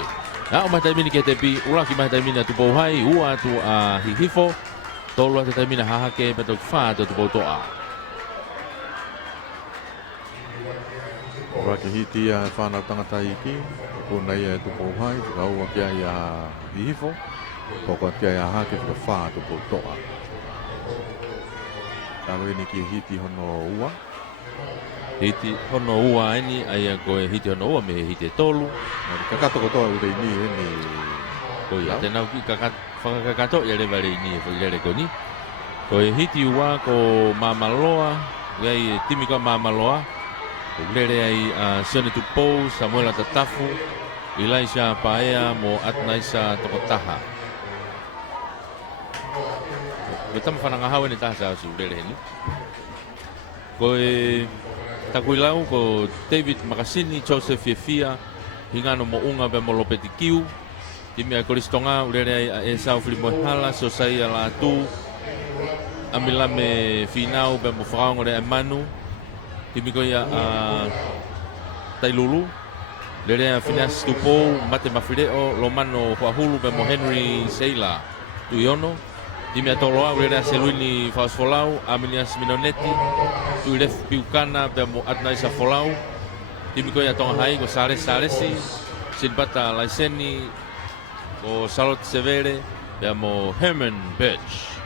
Au mai tamini ke te pi, uraki mai tamini tupo hai, ua atu a hifo, tolu atu tamini hahake petok wha atu tupo toa. Raki hiti a whanau tangata iki, kona ia e tupo hai, kaua kia ia hihifo, koko kia ia hake whika whaa tupo toa. Talo ini ki hiti hono ua. Hiti hono ua eni, aia koe hiti hono ua me hiti tolu. Kakatoko toa ure ini eni. Koe a tenau ki whakakato ia le vare ini e whakilere ko ni. Koe hiti ua ko mamaloa, gai timi ko mamaloa. Lere ai Sione Tupou, Samuela Tatafu, Elisha Paea mo Atnaisa Tokotaha. Betam whanangahau ni taha sa si lere ni. Koe takuilau ko David Makasini, Joseph Fiefia, hingano mo unga be mo Lopeti Kiu, timi a Kolistonga ulere e sau filimo hala so sai ala tu amila me finau be mo frang ole manu timi ko ia Tailulu lere a finas tupo mate mafireo lo mano hulu be mo Henry Seila tu yono timi a toloa ulere a seluini Fausfolau Amilias Minonetti tu ilef piukana be mo Adnaisa Folau timi ko ia tonga hai ko Saresi Silbata Laiseni o Salot Severe abbiamo Herman Birch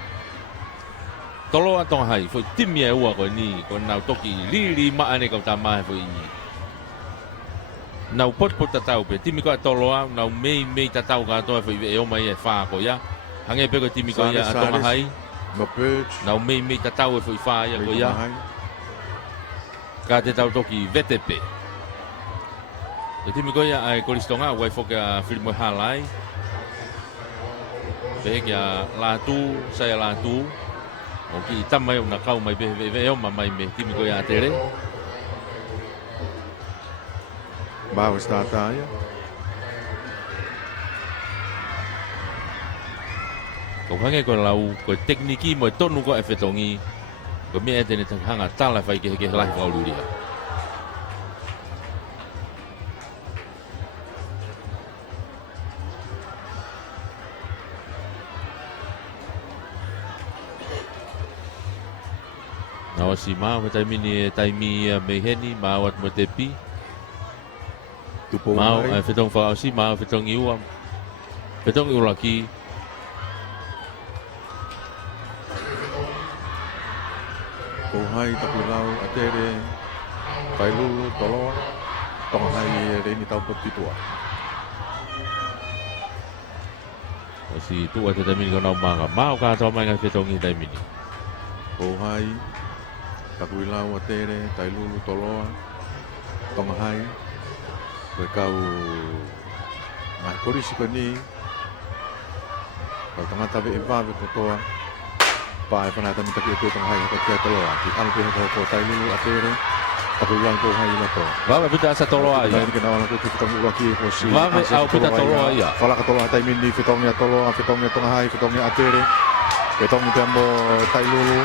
tolo atong hai foi timi e ua ko ni ko nau toki lili maane ko tama foi nau pot tatau pe timi ko tolo nau mei tatau ka to foi e o mai e fa ko ya hange pe ko timi ko ya atong hai no Birch nau mei tatau foi fa ya ko ya ka te tau toki VTP e timi ko ya ai Kolistonga wai foka filmo halai Begia latu saya latu oki tamai una kau mai be o mai me timi ko ya tere ba stata ya ko hange ko lau ko tekniki mo tonu ko efetongi ko me etene hanga tala fai ke lai fa uluria Nawa si mau taimi meheni mau at motepi tupo mau fetong fa si mau fetong iuam fetong iulaki ko hai tapulau atere Tailulu tolo tong hai reni tau potitua si tu at taimi ko na mau ka to mai nga fetong i taimi ko hai tapulau atere Tailulu tolo tong hai ko kau mai korisi ko ni ko tanga tabe e va ko toa pa e pana tami taki tong hai ko te tolo ki anu pe ko Tailulu atere tapulau ko hai la to va puta sa tolo ai Ini kena orang tu fitong ulaki ko si. Va au puta tolo ai Fala ka tolo tai mini fitongnya tolo tengah hai fitongnya atere. Fitong tembo Tailulu.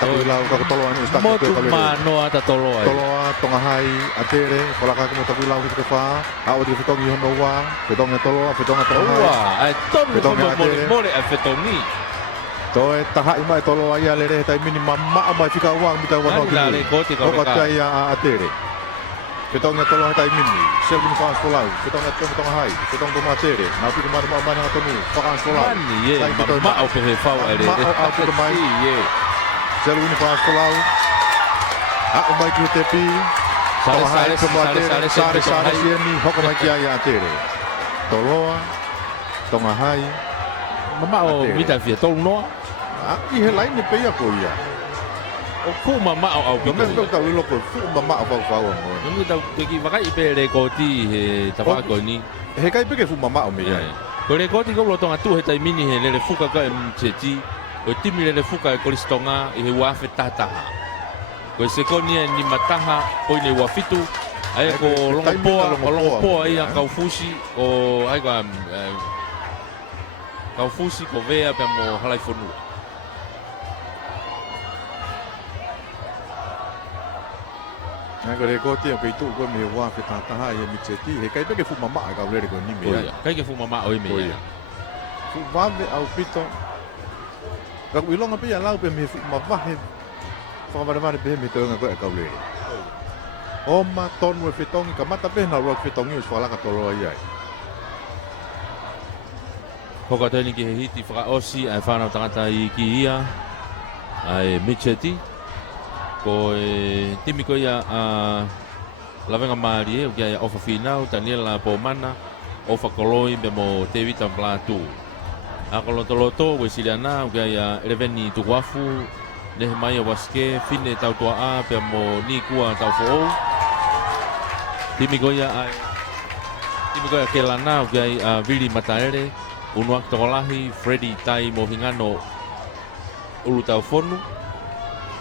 Tapulau ka tolo anu ustaz mo ko tu ka mano ata tolo ai tolo tengah hai atere. Fala ka mo tapulau ki fa. Au di fitong yo noa. Fitongnya tengah hai. wa ai tonu Fetong mo atere. mo le fetongi To e taha ima e tolo ai lere tai mini mamma mai fika uang bita wa no. la le koti Ko ko ka tai atere. Fitongnya tolo tai mini. Selbin fa sekolah. Fitongnya tengah hai. Fitong to matere. Na pi mar mar na tonu. Fa sekolah. mani ye ma au pe fa ai le au pe mai. ye Selbin fa sekolah. A mai ki tepi. Sare sieni hoko mai ki ai atere. Toloa. Tonga hai. mama o mita fia tolu no A i he lain ni pe ia ko ia. o ku mama au No me ko ta lo ko fu mama fa fa mo. Nungu tau teki wakai ipe re koti he tawa ko ni. He kai pe ke fu mama o me ia. Ko re koti ko lotonga tu he tai mini he le fuka ka mteti. O timi le fuka e Kolistonga i he wafe tataha. Ko se koni ni mataha o ni wafitu. Ai ko longo poa ia kau fusi o ai ko kau fusi ko vea pe mo halai fonua. Na ko re ko ti pe tu ko me wa fe ta ha ia mi cheti he kai pe ke fu mama ka le ko ni me ia. Kai ke fu mama o me ia. Fu va ve au pito. Ka wi longa pe ia lau pe me fu mama he. Fa va va pe me to nga ko ka le. O ma ton we fitong ka mata pe na ro fitong yu swala ka tolo ia. Hoka tēni ki he hiti whakaosi ai whanau tangata i ki ia ai Micheti ko e timi ko ia lawenga maari e o kia ia ofa whinau Daniela Pomana ofa koloi me mo te vita platu a kolotoloto we siliana o kia ia Reveni Tukuafu nehe mai a waske fine tau tua a pe mo ni kua tau fo'ou timi ko ia Kelana o kia ia Vili Mataere Unuak Tokolahi, Freddy Tai Mohingano Ulu Tau Fonu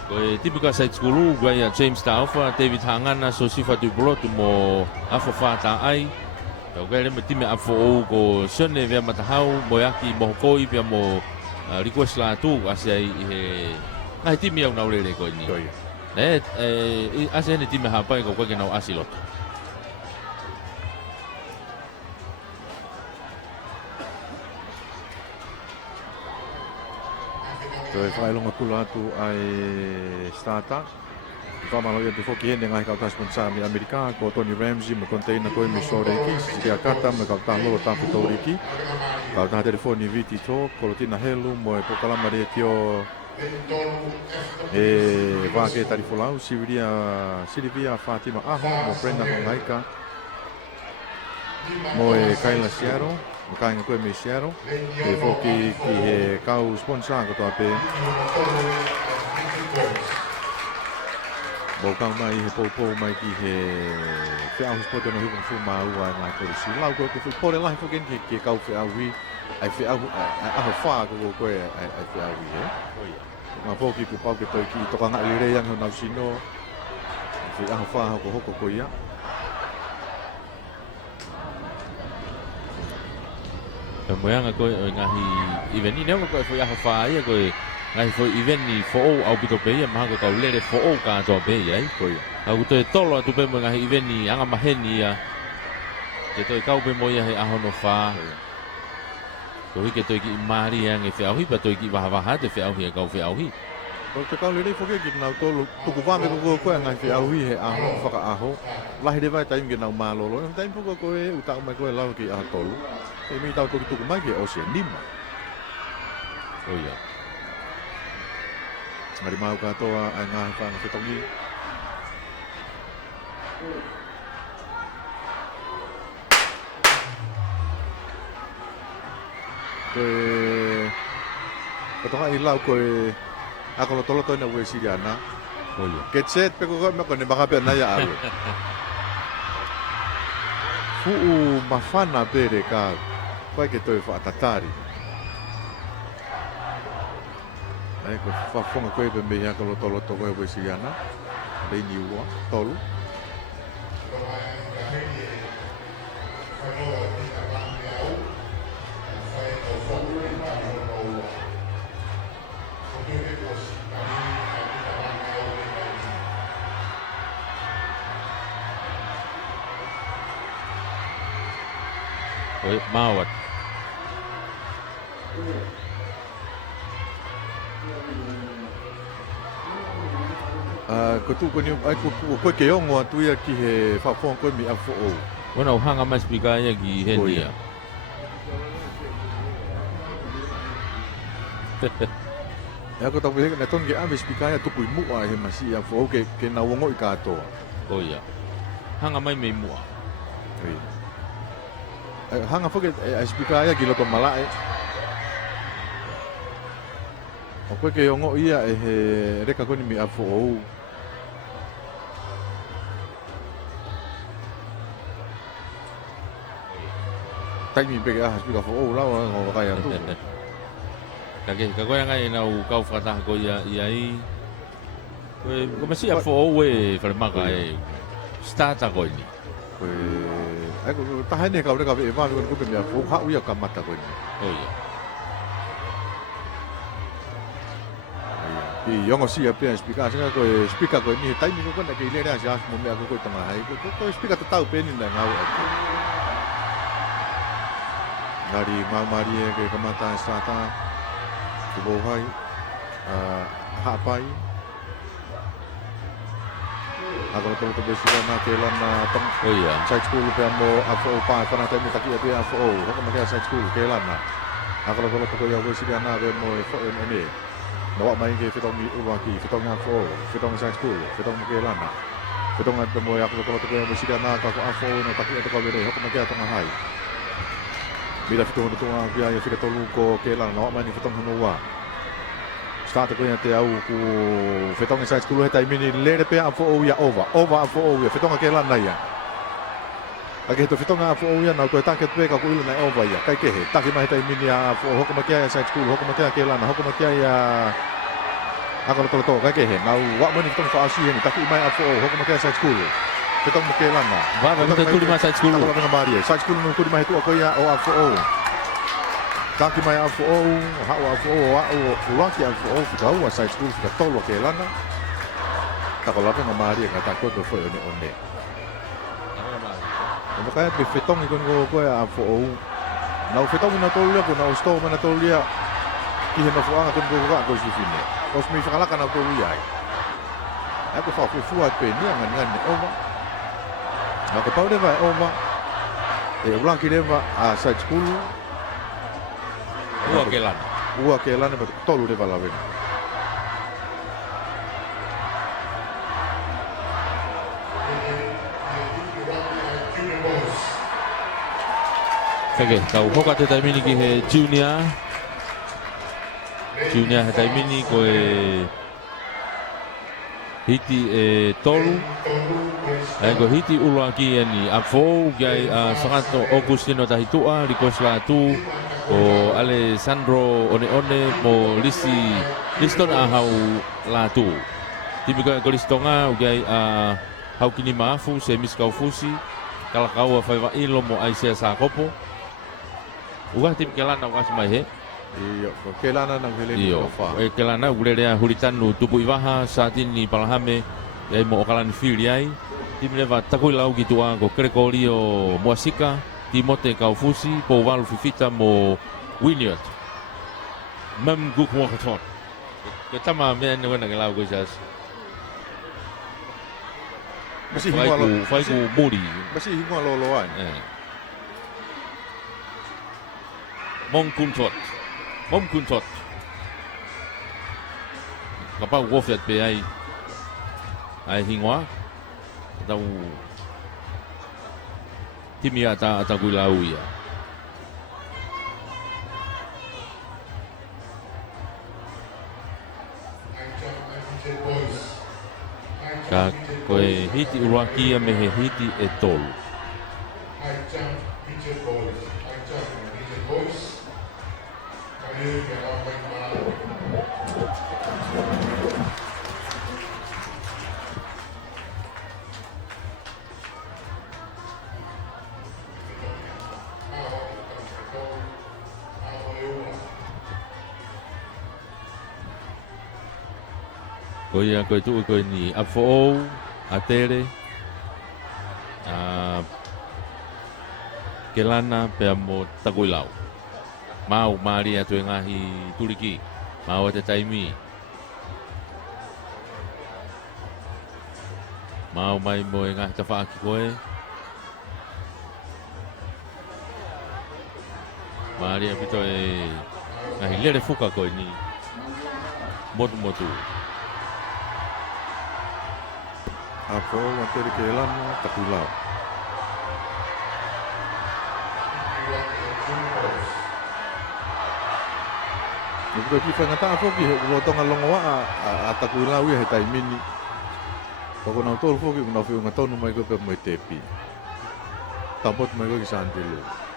Koe tipika side schoolu Gaya James Taufa, David Hangana Sosifa Dubulotu mo Afa Fata Ai Tau kai le time a fo ko sone vea matahau mo yaki mo koi pia mo request la tu asia i he ngai time au nau le ko ni. Ne asia ni time ha pai ko ke nau asilot. Toi whaelonga kula atu ai starter. Whamalo ia te whoki hene ngai kautas sponsor mi Amerika ko Tony Ramsey me container koe me Soreki, Siki Akata me kautas lolo tapu tauriki. Kautas telefoni viti to, kolotina helu mo e pokalama rea tio e wake tarifolau, Silvia Fatima Aho, mo Brenda Hongaika, mo e Kaila Siaro, mo kainga koe me Siaro, e whoki ki he kau sponsor ko toa pe. Mo kau mai he pou mai ki he whiau spote no hipong fu maua ngai korisi. Lau koe ke pore lahi whoken ki kau whiau hui, ai whiau aho whaa ko koe ai whiau hui he. Ngā pōki ku pau ke toi ki toka ngā lirei ang hau sino, ai aho whaa hoko hoko koe ia. Moyanga koe o ngahi eveni neo koe foi aho whaa ia koe ngahi foi eveni fo'ou au pito pe ia maha koe kau lere fo'ou kātoa pe ia koe. Au toi tolo atu pe mo ngahi eveni anga maheni ia. Ke toi kau pe mo ia he aho no whaa. Ko hike toi ki maari ia nge whiau hi pa toi ki waha te whiau hi e kau whiau hi. Ko te kau lirei whoke ki nau tolu tuku wame ko koe ngai whiau hi he aho whaka aho. Lahi de vai taim ki nau mālolo. Taim puko koe utau mai koe lau ki aho tolu. E mi tau toki tuku mai ki ose nima. O ia. Ngari mau katoa ai ngahi whanga whetongi. Koe tonga i lau koe ako lo tolo toina ue siriana. O ia. Ketset pe koe me kone baka pe naya awe. Fuu mafana pere ka koe ke toi whaatatari. Ai ko whafonga koe pe mea ako lo tolo to koe ue siriana. Reini ua, tolu. Oi, mawat. Ko tu ko ni ai ko ke ongo atu ia ki he whafong koe mi afo o. Wana uhanga mas pika ia ki heni ia. Ya ko tau peheka na tonge ame spikaya tuku i mua he masi afo o ke na wongo i katoa. O ia. Hanga mai mei mua. Hanga foke a spikaya ki loto malae. O koe ke ongo ia e he reka koni mi afo o. Taimi peke ahas pika afo o lau ngo kaya tu. Ka koe ngai nau kau whakataha ko ia i. Ko masi afo o e whalemaka e starta koe ni. Koe ai ko tahane ka reka e vanu ko me afo ha uia ka mata koe ni. O ia. I yongo si a pia spika sanga ko spika ko ni taimi ko na ke ile ra ja mo me ko tanga hai ko spika ta tau pe ni na ngau atu. Ngari mamari e ke kamata strata tu bo hai ha pai agora to besira na ke lana tong O ia. side school pe mo afo pa pana taimi taki pe afo ho ko ma ke side school ke lana agora to ya besira na be mo fo ni Nawa main ke fitong uwaki, fitong afo, fitong side school, fitong kelana. Fitong at mo yak ko ko mo sida na ka ko afo no taki to ka bere hokma ke atong hai. Bila fitong to ang biya ya fitong ko kelana nawa main fitong nuwa. Start ko ya te au ku fitong side school hetai mini lere pe afo o ya over afo o ya fitong kelana ya. Ake to fitong afo o ya na ko ta ke pe ka ku ile na over ya. Kai ke he taki mai hetai mini afo hokma ke side school hokma ke kelana hokma ke ya ako to kai ke he nau wa mo ni tong fa asi ni taki mai afo ho ko ma side school Petong Kelana. Vave mita tuli mai side school. Tako la Maria. Side school no tuli mai tu ko ia o afo. Taki mai afo o, ha o afo o ulaki afo o fika ua side school fika tolo Kelana. Tako la Maria ngata ko to foi one. Mo kaya te fetong ikon ko ia afo o. Na fetong na tolo ko na sto na tolo ia. Ki he no fuanga kon ko ko si fine. Os mi fika la kana tolo ia. Aku fa fu at pe ni ngan over. Na ko tau deva over. E ulaki deva a side school. Ua Kelana pa tolu deva la vena. Okay, kau hoka te taimini ki he junior. Junior he taimini ko e hiti e tolu. E ko hiti ulua ki ani a fou gai a sangato Augustino tahitua rikosla tu o Alessandro one mo liston a hau la tu. Timika ko listonga gai a hau kini maafu se miskau fusi kala kau a faiva ilo mo aisia sa kopo. Uga tim Kelana uga mai he. Iyo, Kelana nang heleni ko fa. E Kelana ulere hulitanu tupu iwaha saat ini palahame ya mo okalan field yai. Tim leva takoi lau gitu ko Gregorio Moasika, Timote Kaufusi, po walu fifita mo Wynyard. Mam guk mo katot. Ketama men wena lau ko jas. Masih hingwa fai ku muri. Masih hingwa loloan. Mong kuntot. Kapag wofet pe ai hingwa. Tau timi ata guilau ia. Ka koe hiti uraki me he hiti e tolu. Koe tu koe ni afo atere Kelana pe mo taguilau. Mau mari atu ngahi tuliki. Mau te taimi. Mau mai mo ngahi tafaki koe. Mari apito e ngahi lere fuka koe ni. Motu. Afo materi Kelana takulau. Niko ki fa ngata afo ki lo tonga longoa a takulau ia he taimini. Poko na tol fo ki na fi ngata no mai ko pe mai tepi. Tapot mai ko ki santelu.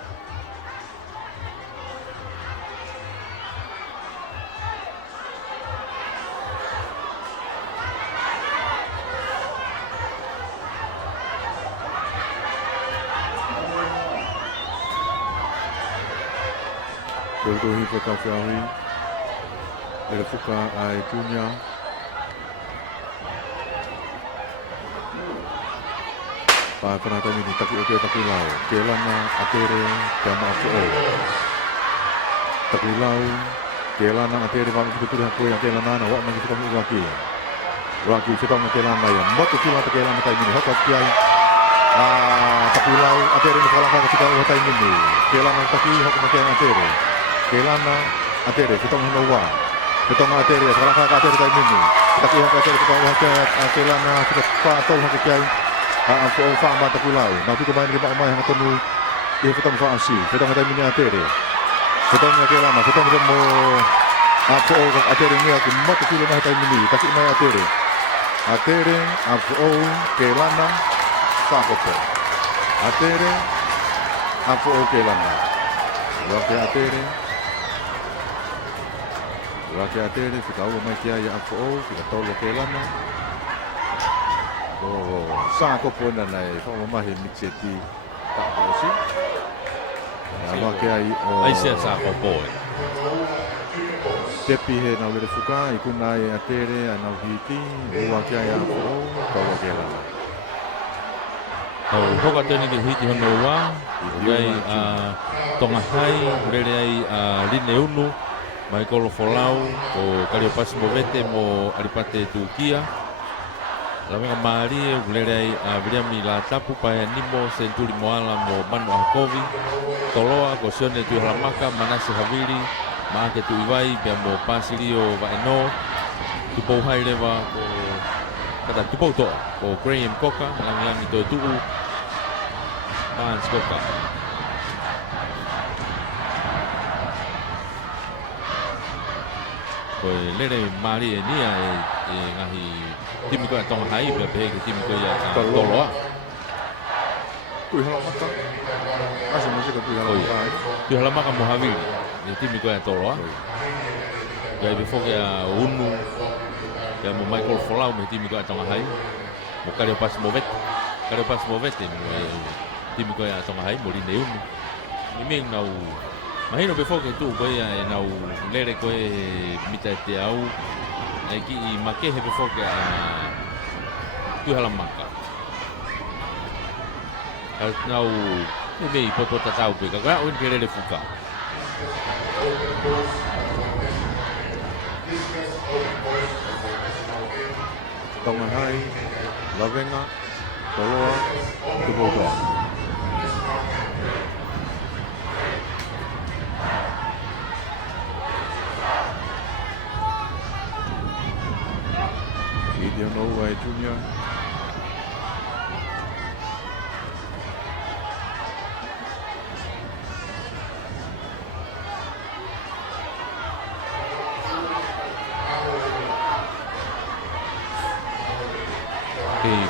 Todo hipo kafiawi. Ele fuka ai punya. Pa penata ini tapi takulau. Kelana atere kama afo. Takulau. Kelana atere pa betul aku yang Kelana na wa man kita mu laki. Laki kita mu Kelana ya. Moto kila Kelana tai ini hokot kiai. Takulau atere ni kala ka kita wa tai ini. Kelana taki hokot Kelana atere. Kelana atere kita mu wa. Kita mau atere kala ka atere tai ini. Taki hokot atere kita wa Kelana kita pa tol hokot kiai. Afo fa ma takulau. Na tu ko main riba mai ha tonu. Ia kita fa asi. Kita ngai mini atere. Kita ngai Kelana, kita ngai mo afo atere ni aku mo tu kilo mai tai mini. Taki mai atere. Atere afo Kelana fa ko. Atere afo Kelana. Wake atere. Kita o mai kia ia afo kita tolo Kelana. sa ko pona nai fa mama he mixeti ta kosi ma ke ai sia sa ko po tepi he na le fuka I kuna e atere ana hiti ua ke ai a ko to ke la tau hoka tani ke hiti hono wa gai tonga hai rere ai line unu mai kolo folau o Kariopas Movete mo alipate Tukia Lawenga Mari rere ai Williami la tapu pa nimo Senturi Moala mo Manu Akovi Toloa ko Sione tu Halamaka Manase Havili ma ke tu Iwai pe mo Pasilio va eno tu po hai lewa ko kata tu po to o Graham Koka langi to tu Hans Koka ko lere Mari ni e ngahi timi ko tong hai pe pe ke timi ko ya Toloa tu Halamaka asa mo se ko tu Halamaka tu Halamaka mo Havili ni timi ko ya Toloa gai befo ke unu ya mo Michael Folau me timi ko tong hai mo Kariopas Movete timi ko ya tong hai mo line unu ni meng nau mahino befo ke tu ko ya nau lere ko mita te au ai ki make he befo ke tu Halamaka nau ni mei poto tatau pe ka o ni lere fuka tonga hai Lawenga Toloa Tuboto Gideon Owai Junior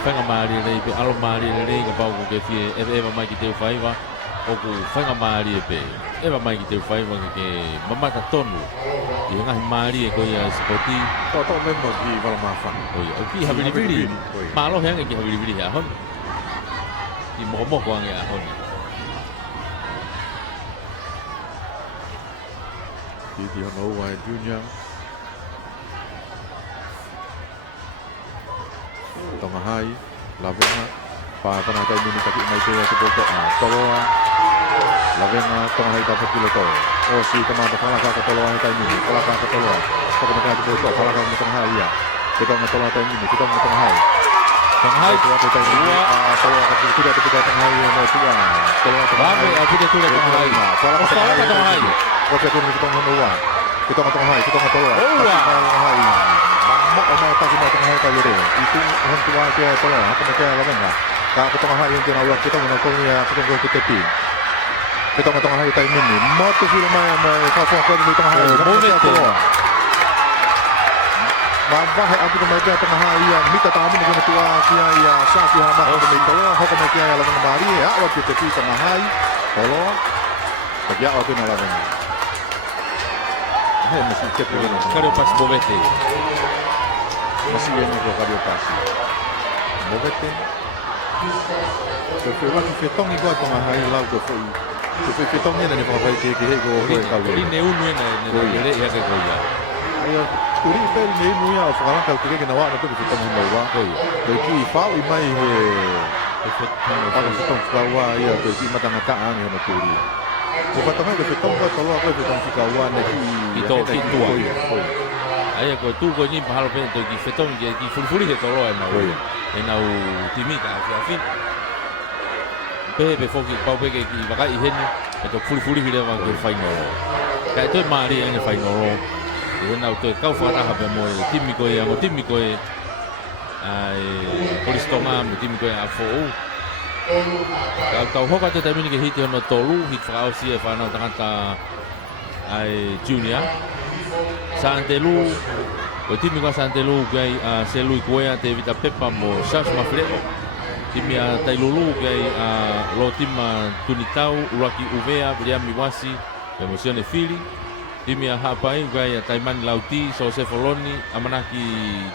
whanga maari rei pe alo maari rei ka pau ko ke fie eva mai ki te whaiwa o ku whanga maari pe eva mai ki te whaiwa ke mamata tonu i ngahi maari e ko ia spoti to membo ki wala mafa o ia o ki hawiribiri ma alo heanga ki hawiribiri ha hon ki mokomoko ange a hon Gideon Owai Junior Tonga hai Lawenga pa pana kai mini kaki mai te to to Toloa Lawenga tonga hai ta pati to o si tama ta kala ka Toloa hai kai mini kala ka Toloa ko ka ka to kala ka tonga hai ya kita ma Toloa tai mini kita ma tonga hai tu apa tai mini Toloa ka tu da tu tonga hai mo tu Toloa tonga hai aku tu tonga hai Toloa tonga hai ko ka tu tonga noa kita ma tonga hai kita ma Toloa tonga hai mak ona ta kita tonga hai ka yere itu hon tua ke Toloa ka ma ka Lawenga ka tonga hai yang tena kita ma ko ni ya kita ko tepi kita ma tonga hai tai mini mo tu sila mai ka ko ni tonga hai mo Toloa Mamba hai aku mai ka tonga hai ya mita ta mi ni tua sia ya sa si ha ma ko ni Toloa ho ko ma kia ya Lawenga mari ya o te tepi tonga hai Toloa ka ya o te na Lawenga hai mesti tepi ni Kariopas Movete masih ini ko Kariopas Movete ke wa ki fetong i ko tonga hai lau ko foi ke fetong ni ni pa pai ke ko ko ka ri ne unu ne le ya ke ko ya ayo turi pe ni nu ya o fala ka ke na wa na to fetong no wa ko ko ki fa i mai he fetong ka wa ya ko ki mata ngata an no turi ko fetong ko fetong ko tolo ko fetong ka wa na ki to ki tua ai ko tu ko ni pahalo pe to ki fetong ki fulfuli de tolo na e na u timika ka fin pe foki pau pe ki baka i hen e to fulfuli hile wa ke faino ka to mari en faino e na to ka fa ta ha pe mo timiko e mo timiko e ai polistonga mo timiko e afo ka tau hoka te tamini ke hiti no tolu hit frau si e fa na tangata ai junior Santelu o timiko Santelu kai selu ikoea te vita pepa mo sas mafreo timia tailulu kai lo tima tunitau uraki uvea Williami Wasi emosione fili timia hapai kai taiman lauti so sefoloni amanaki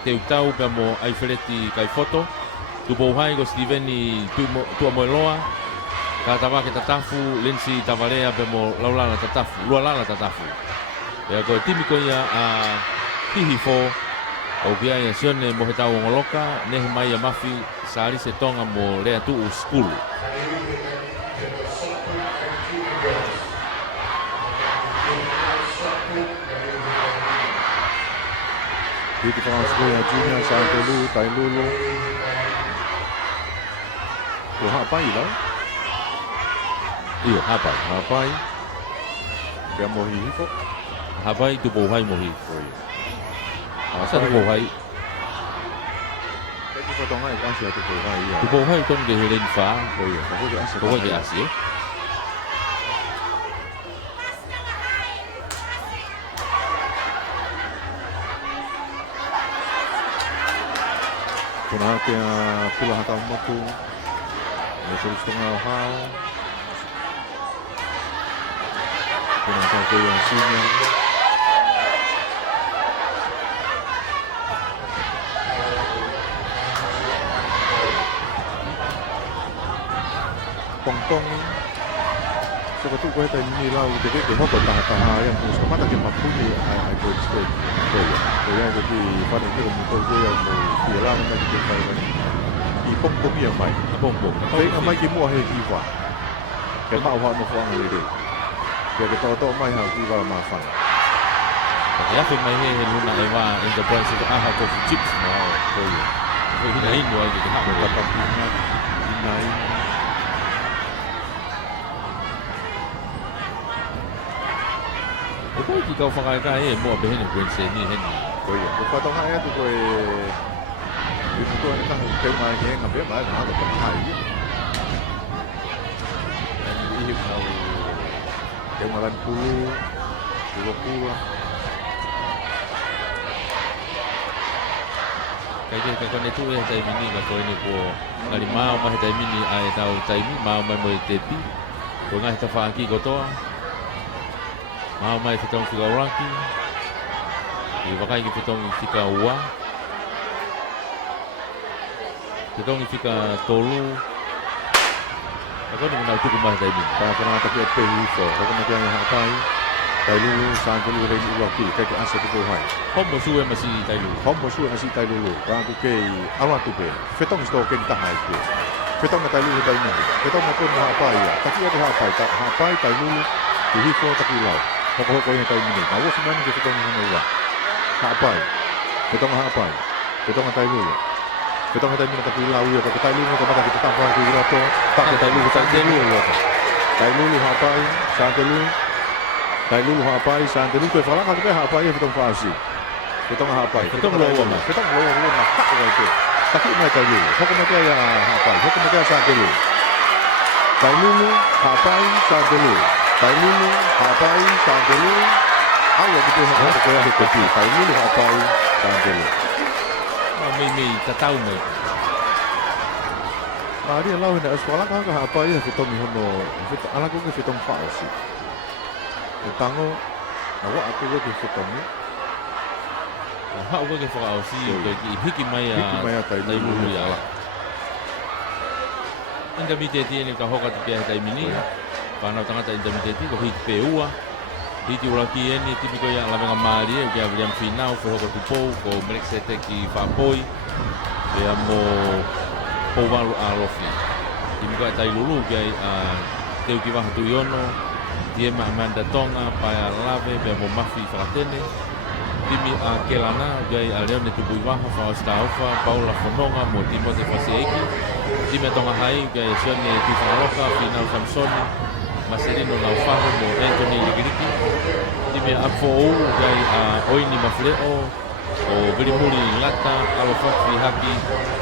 teutau pe mo aifeleti kai foto tupo hai ko Steveni tua moeloa ka tawa ke tatafu Lindsay Tavalea pe mo laulala tatafu lualala tatafu ya ko timi ko ia a hihi fo o kia ia sione mo he tau ngoloka nehe mai a mafi sari se tonga mo rea tu skulu Piti Franskoja Junior Santelu Tailulu Tuh hapai lah iya hapai Hapai Dia mau hihiko hapai tupo hai mohi Oh iya asa tupo hai Tapi potongan itu Asia tuh hai ya tupo hai tong de helen fa Oh iya Pokoknya Asia pokoknya di Asia Kuna kia pula hatau motu Mesur setengah hal Kuna hatau ke yang sini Pong-pong Sebetulnya gue tadi ini lau Jadi dia hokok taha-taha yang Terus kemata dia mampunya I go straight Kaya jadi pada itu Mungkin gue yang mau Dia lah Mungkin dia kaya I pong-pong yang mai pong-pong Kaya nga mai ki mua he kiwa Kaya mauha no fuang hiri Kaya kita oto mai hau kiwa mafan ya fe mai he luna e wa enterprise ko aha ko chips no ko yo ko hina ino ai ke ha Kaya tampingat Inai ko ki kau whakai ka e mo be hene Wednesday ni hene Kaya Kaya tong haya tu kaya Ibu tu ane kang Kaya mai kaya ngabe mai Kaya ngabe hai Dan ihip nau Kaya ngalan pulu 20 kai ke ka ne tu e tai mini ka ko ni ko ngali mau ma tai mini ai tau tai mi mau mai mo te pi ko ngai ta fa ki ko to mau mai fitong figa ranki i wakai ki fitong fika ua fitong fika tolu ako ni na tu ko ma tai mini Para kena tapi apa hifo Kaya kena kaya hapai Kaya lulu Santelu Kaya uwaki Kaya asa tu hai homo suwe masi tai lu Hombo suwe nasi tai lulu Kaya tu kay Alat tu kay Fetong sto kay tahai kay Fetong na tai lulu tai ni Fetong na pun hapai ya Tapi ada hapai Hapai tai lulu Hifo tapi lau Hoko-hoko yang tai ni Nawa sebenarnya kay fetong na uwa Hapai Fetong na hapai Fetong na tai lulu Fetong na tai ni tapi lau ya Kaya tai lulu Kaya mata kita tapah kay rato Tak kay tai lulu Tai lulu Tai lulu hapai Santelu Tai lulu hapai Santelu kay falaka kay hapai Fetong fasi Fetong hapai Fetong loa ma. Fetong loa ma hak wa ke Taki mai tai lulu Hoko mai kaya hapai Hoko mai kaya Santelu Tai lulu hapai Santelu Tai lulu hapai Santelu Awa gitu hoko kaya hikopi Tai lulu hapai Santelu ma mi tatau mai Mari lau hendak sekolah kah hapai Fetong ni hono Ala ko ke fetong fasi Tango awak aku ke fetong ni ha ko ke fa au si ko ki hiki mai Hiki mai tai tai lulu lu ya inda miteti ni ka hoka te kia tai mini pana tangata inda miteti ko hiki pe ua hiki ura ki eni tipiko ya la venga mari e kia William Finau fo hoka tu pou ko Melek Sete ki fa poi e amo pou walu a lofi tipiko ya tai lulu kia teu ki waha tu iono tie ma Amanda Tonga pa lave pe amo mafi whakatene Timi a Kelana, gai a Leone Tupui Waha, Whaostaufa, Paula Fononga, mo Timote Whaseiki, Timi a Tonga Hai, gai a Sione Tufaloka, Finau Samsoni, Maserino Naufaho, mo Anthony Ligiriki, Timi a Apfou, gai a Oini Mafleo, o Virimuri Lata, Alofaki Haki,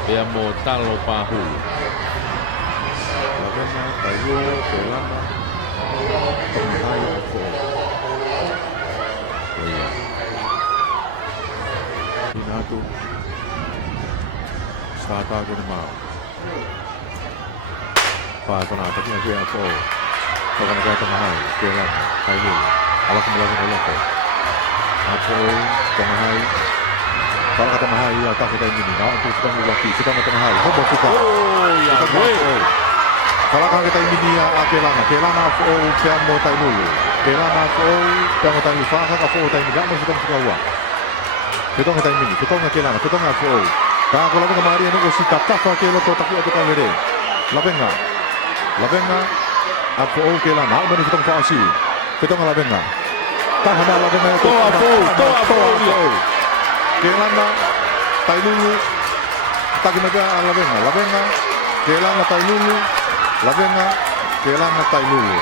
e a mo Talo Pahu. Lagana, Taiyo, Kelana Tonghai, Apfou Hinatu Stata ko naman Panata ko na kaya ako Pagka nagkatangahay Kailan Tayo Alak mo lang ko Ako Tangahay Fala kata mahai ya tak kita ini na untuk kita laki kita mata mahai hobo kita ya gue. Fala kata kita ini ya kelana fo pe mo tai lulu kelana fo pe mo tai fa ka fo tai ga mo kita kita wa kita kita ini kita kelana kita fo ka ko la kemari no ko si tata fa ke lo to tak itu ka vere la venga apo kelana ba ni kita fa asi kita la venga ta hana la venga to apo kelana tai lulu tak kena la venga kelana tai lulu la venga kelana tai lulu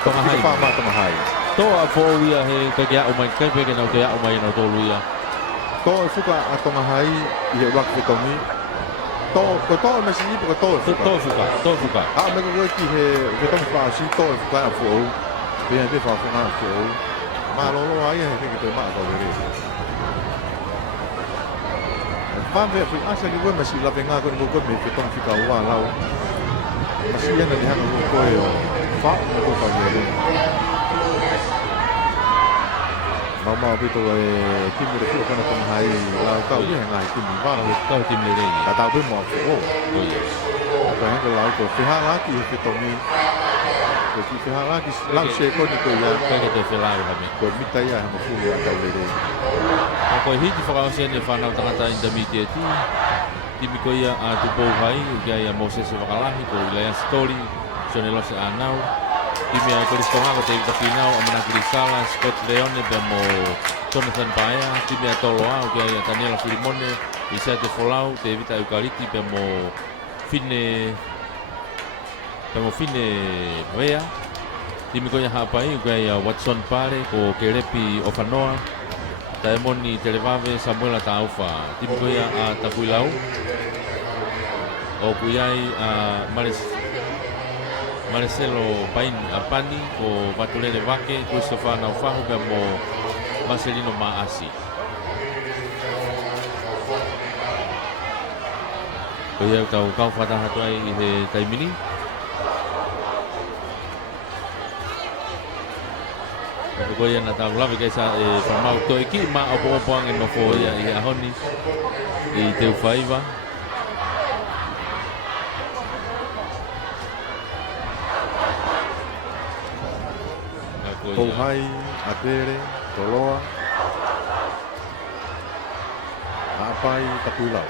to mahai fa ma to mahai to apo ia he ka ya o mai ka pe ke na to ya o mai na to lu ya to fuka ato mahai I wak ko mi to masi ko to fuka me ko ki he ke to fa si to fuka fo be be fa fa fo ma lo ai he ke to ma ko le Pambe foi asa ni wema si la venga con go me que ton fica wa lao. Masi yana di hanga go ko yo. Fa ko pa ni. Mama bito tim de fu kana ton hai la ka u hanga tim ni ba ka tim le re ta ta be mo fo. oh yes Ta hanga la ko fi ha la ki fi to mi. Ko fi ha la ki la se ko ni ko ya ka ke te felai ha me ko mi ta ya mo fu ya ka le re. ko hiti whakaose ne whanau tangata intermediate timi ko ia a tu pou hai kia ia Moses wakalahi ko Ilaya Story so ne lose anau timi a koristonga ko te ita pinau a manakiri sala Scott Leone pe mo Jonathan Paea timi a toloa kia ia Daniela Filimone isa te folau te evita eukaliti pe mo fine wea timi ko ia hapai kia ia Watson Pare ko Kerepi Ofanoa Taemoni Televave Samuela Taufa timi ko ia a Tapuilau o kuyai a Marcelo Pain Apani o Batulele Vake Christopher Naufahu pe mo Marcelino Maasi ko ia kau whata hatuai I he taimini ko ia na tau lawe kaisa e whamau to iki ma opo-opoang e nofo ia I ahoni I te uwhaiva Pouhai, Atere, Toloa, Apai, Tapuilau.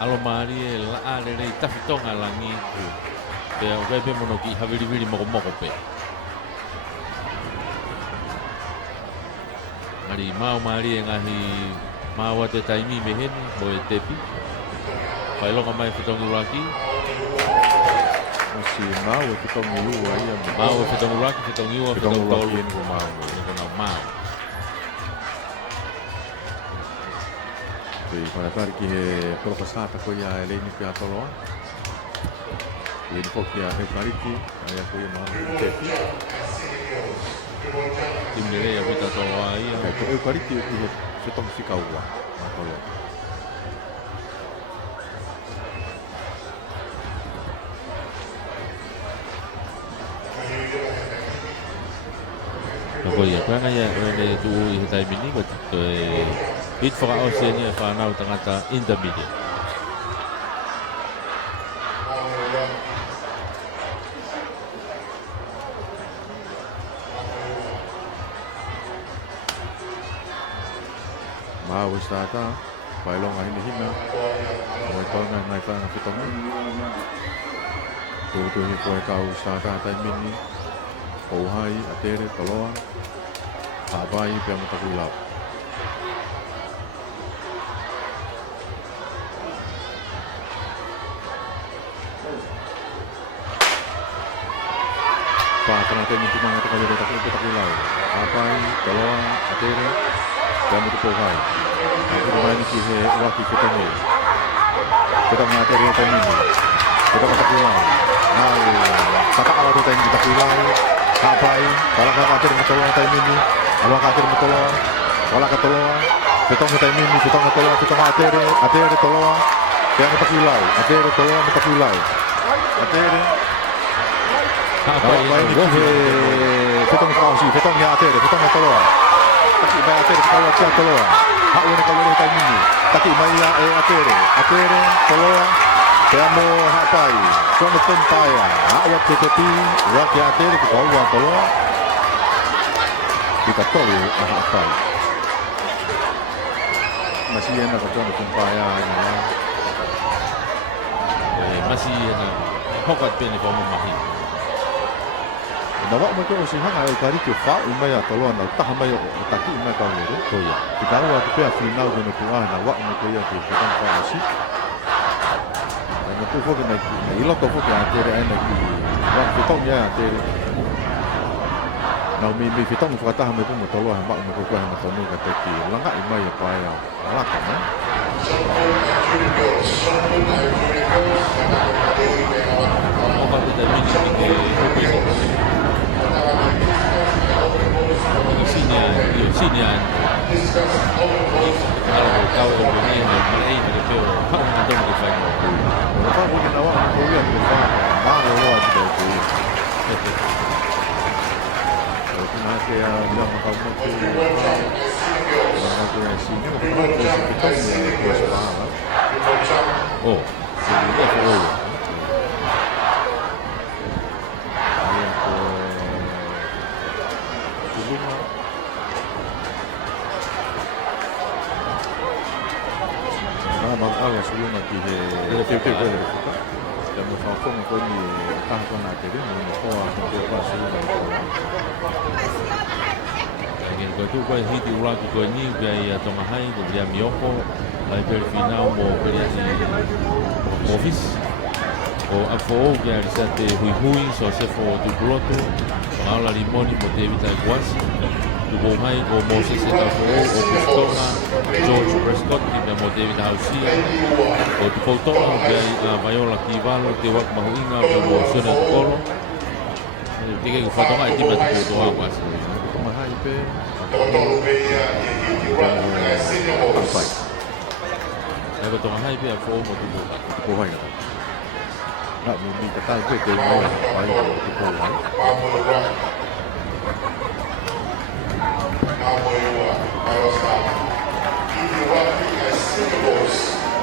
Alo mari e la ale rei tafitonga langi pe o pe monoki haviri moko pe Mari mau mari e ngahi mau te taimi meheni mo e tepi pai longa mai fitongi laki Masih mau fitongi lua ia mau fitongi laki fitongi ua fitongi tolu ini ko mau ni ko mau Pei para kari ki he profesata ko ia ele ni pe atoloa Ini foki a he kari ki ai ko ia mau tepi timile ya bota toloa ia Kai ko e kari ki he fitongi fika ua atoloa ko ia ko nga ia ne tu I taimini ko to e It whakaose ni e whanau tangata intermediate. Mau stata, pailonga ini hina. Mau tolong ngai tanga fitonga. Tu ni ko kau stata taimini. Pouhai, Atere, Toloa. Apai pe mo takulau. Tengah tengah itu mana tak boleh tak pulau. Apai, Toloa, Atere, dan itu Pouhai. Aku main ni kihe wakil kita ni. Kita mengatere tadi ni. Kita tak pulau. Nah, kata kalau tu tadi tak pulau. Apai, kalau kau atere Toloa tadi ni. Awak atere Toloa, kalau kau Toloa, Fetonga taimini, fetonga toloa, fetonga atere toloa. Kaya matakulau, atere toloa matakulau. Atere. Awak ini fetonga kausi, fetonga atere, fetonga toloa. Taki mai atere toloa tia toloa. Hak wena kalau taimini. Taki mai atere toloa. Kaya mo hapai. Kung pempaya, awak tetapi rakyat atere kau toloa. Kita tahu hapai. Masih yang nak kau pempaya ni lah. Masih na hokat peni ko mo mahi. Nawak mo ko si hang ay kari ke fa umay atolo na ta hamay taki umay ka ni ko ya. Kita wa ko pe final ko no kuha nawak mo ko ya ke kitang pa asi. Ano ko fo na ilo to fo ka tere ay nag wa fitong ya tere. Now mi fitong fo ta hamay ko mo tolo hamba mo ko ha na tonu ka te ki langa umay pa ya. Ala ka na. Hokat kita mini ke sini kalau kau begini mulai dari tu hak atau bukan Lepas ko ginawa ang ko yan ko fa. Bago wa ko ko. Ito na kaya lang makamot ko. Mga ko yan sinyo. Ko sa pitong niya ko sa bahala. oh Sige ko. Ayan ko. Tulungan. Mag-alas yun at i-tip-tip ko rin. Kaya mo sa akong ko ni tahako natin rin. Ano ko ang tip-tip yun. Again, ko tu ko hiti ula ko ni ga toma hai ko dia mioko ai per final mo per office o afo ga risate hui so se fo tu broto ala limoni mo te vita quasi tu bo hai ko mo se ta fo o Pistona George Prescott ki me mo te vita hausia o tu foto ga Viola Kivalo te wak mahuinga mo sona kolo Tiga ko foto ngai ti me tu ko quasi Mahal pe. Sampai. Ay betul mahal pia fo mo tu ko Ko vai. Nak mimi kata ke ke mai. Ai ko vai.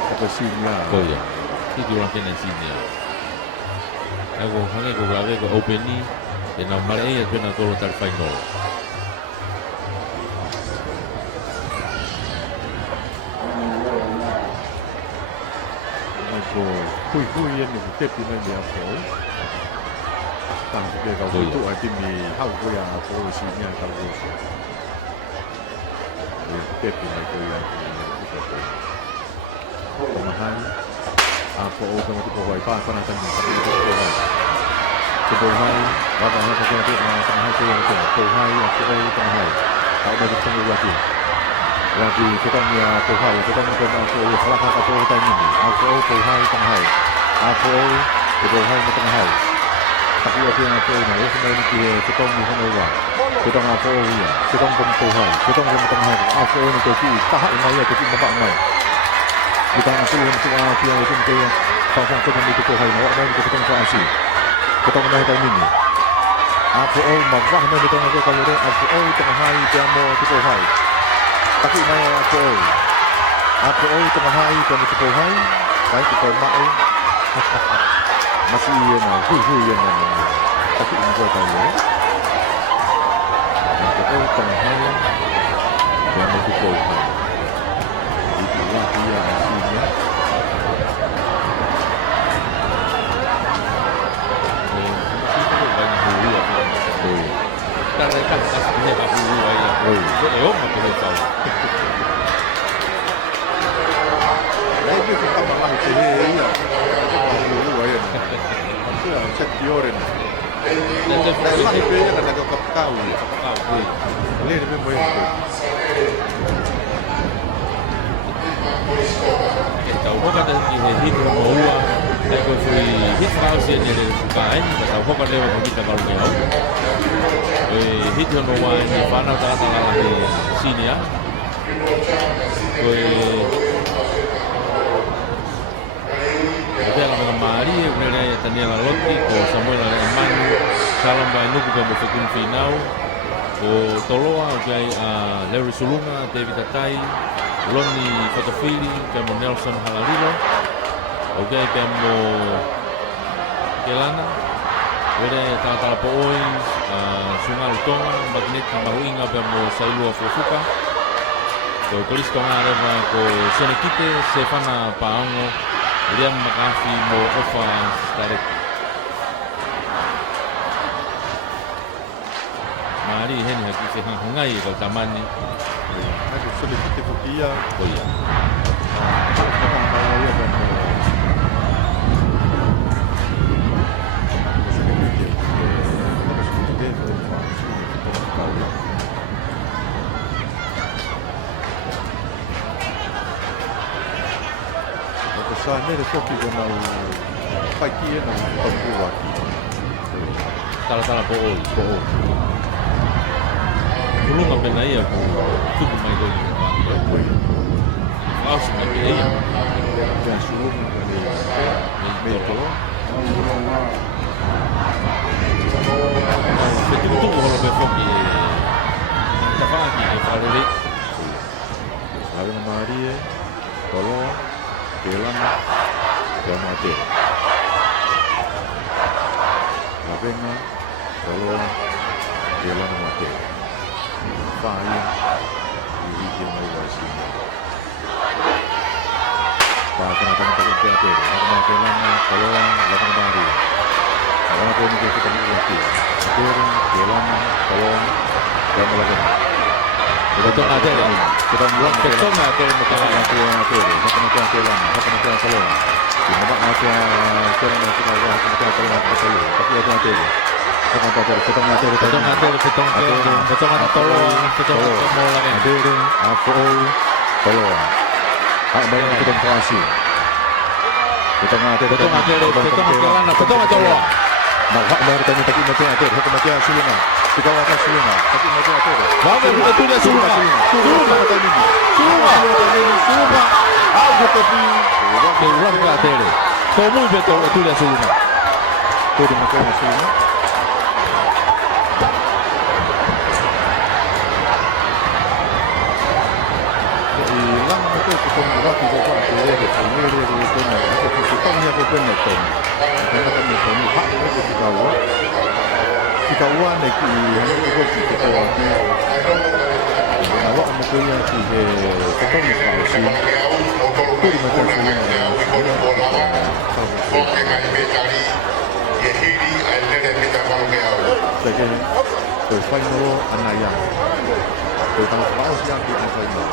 Apa sini ko ya ti orang kena sini aku hangai ko grave ko open ni na mare ya pena ko tar final ko hui yan ni ke pi mai dia ko. Tang ke ka ko tu ai ti ni hau ko ya ko sini ka ko. Ke pi mai ko ya. Mahal. Apa o ka mo ko vai pa sana tan ni ko vai. Ko vai wa ba ha ko ti ma tan ha ko ya ko vai ko tan hai. Tao ba di tong lagi. Lagi kita punya kohai, kita mungkin aku salah kata aku tanya ni. Aku kohai tanghai. Aku kohai tanghai. Tapi aku yang aku ni, aku sebenarnya kita ni kan orang. Kita aku ya, kita pun kohai, kita pun tanghai. Aku ni jadi tahap ini ya jadi bapak mai. Kita aku yang semua aku yang itu mungkin tahap kita ni kohai, awak ni kita tengok asy. Kita mana tanya ni. Aku mabah ni kita nak kalau dia aku tanghai dia mau kohai. Tapi mai aku tengah hari kami terpohai, baik kita mau masih yang hui yang mana, tapi ini kita tahu. Aku tengah hari kami terpohai, itulah dia aslinya. banyak hui apa dan mereka aslinya tak hui banyak aku tak tahu Ini kita malah itu ya. Dulu aja. Itu yang sekioren. Dan itu yang ada kau. Ini lebih baik. Tahu kata hit semua, aku hit kau sih ni bukan, tahu kata lewat kita kalau ni. Hit semua ni final tengah-tengah di sini ya. Bela mga Mari, nilay Daniela Lotti, ko Samuel Emanu, Salam Bainuku ka Mufekun Finau, ko Toloa, kay Larry Sulunga, David Tatai, Loni Fatofili, kay mo Nelson Halalilo, okay, kay mo Kelana, wede Tala Pois, Sungal Tonga, Magnet Mahuinga, kay mo Sailua Fufuka, ko Kolis Tonga, ko Senekite, Stefana Paango, William McAfee mo ofa tarik. Mari hen haki se hangai kal tamani. Aku sedikit itu dia. Oh iya. Sa nere soki kona paki na pagkuwa ki. Tala po. Tulung apa na iya ko tubo mai go ni ba. Aus na ke iya. Dan sulung ni meto. Betul betul kalau befoki. Tafaki ke fare. Ave Maria. Tolong Kelana dan mati. Lavenga, tolong Kelana mati. Fahim, ini dia mai wasi. Bahkan akan terjadi apa? Karena Kelana, tolong lakukan baru. Karena kau ini kita mesti. Kelana, tolong dan melakukan. Betul ada ni. Kita buat betul ada Kita nak hak bayar tanya tapi mati atur, hak mati asulnya. Kita wakas sulunga, tapi mati atur. Bawa itu dia sulunga. Sulunga. Aku tapi Ulang ke atere. Kau muy betul itu dia sulunga. tu di makan sulunga. Hilang itu ketemu kita kau atere di sini dia itu nak. Aku kita punya kau benar tu. Kita kan ni hak itu kita buat. Kita buat ni kita buat. Awak mungkin yang kita ni sih. Tu di macam sulunga. Jadi, final anaya. Tentang paus yang di final.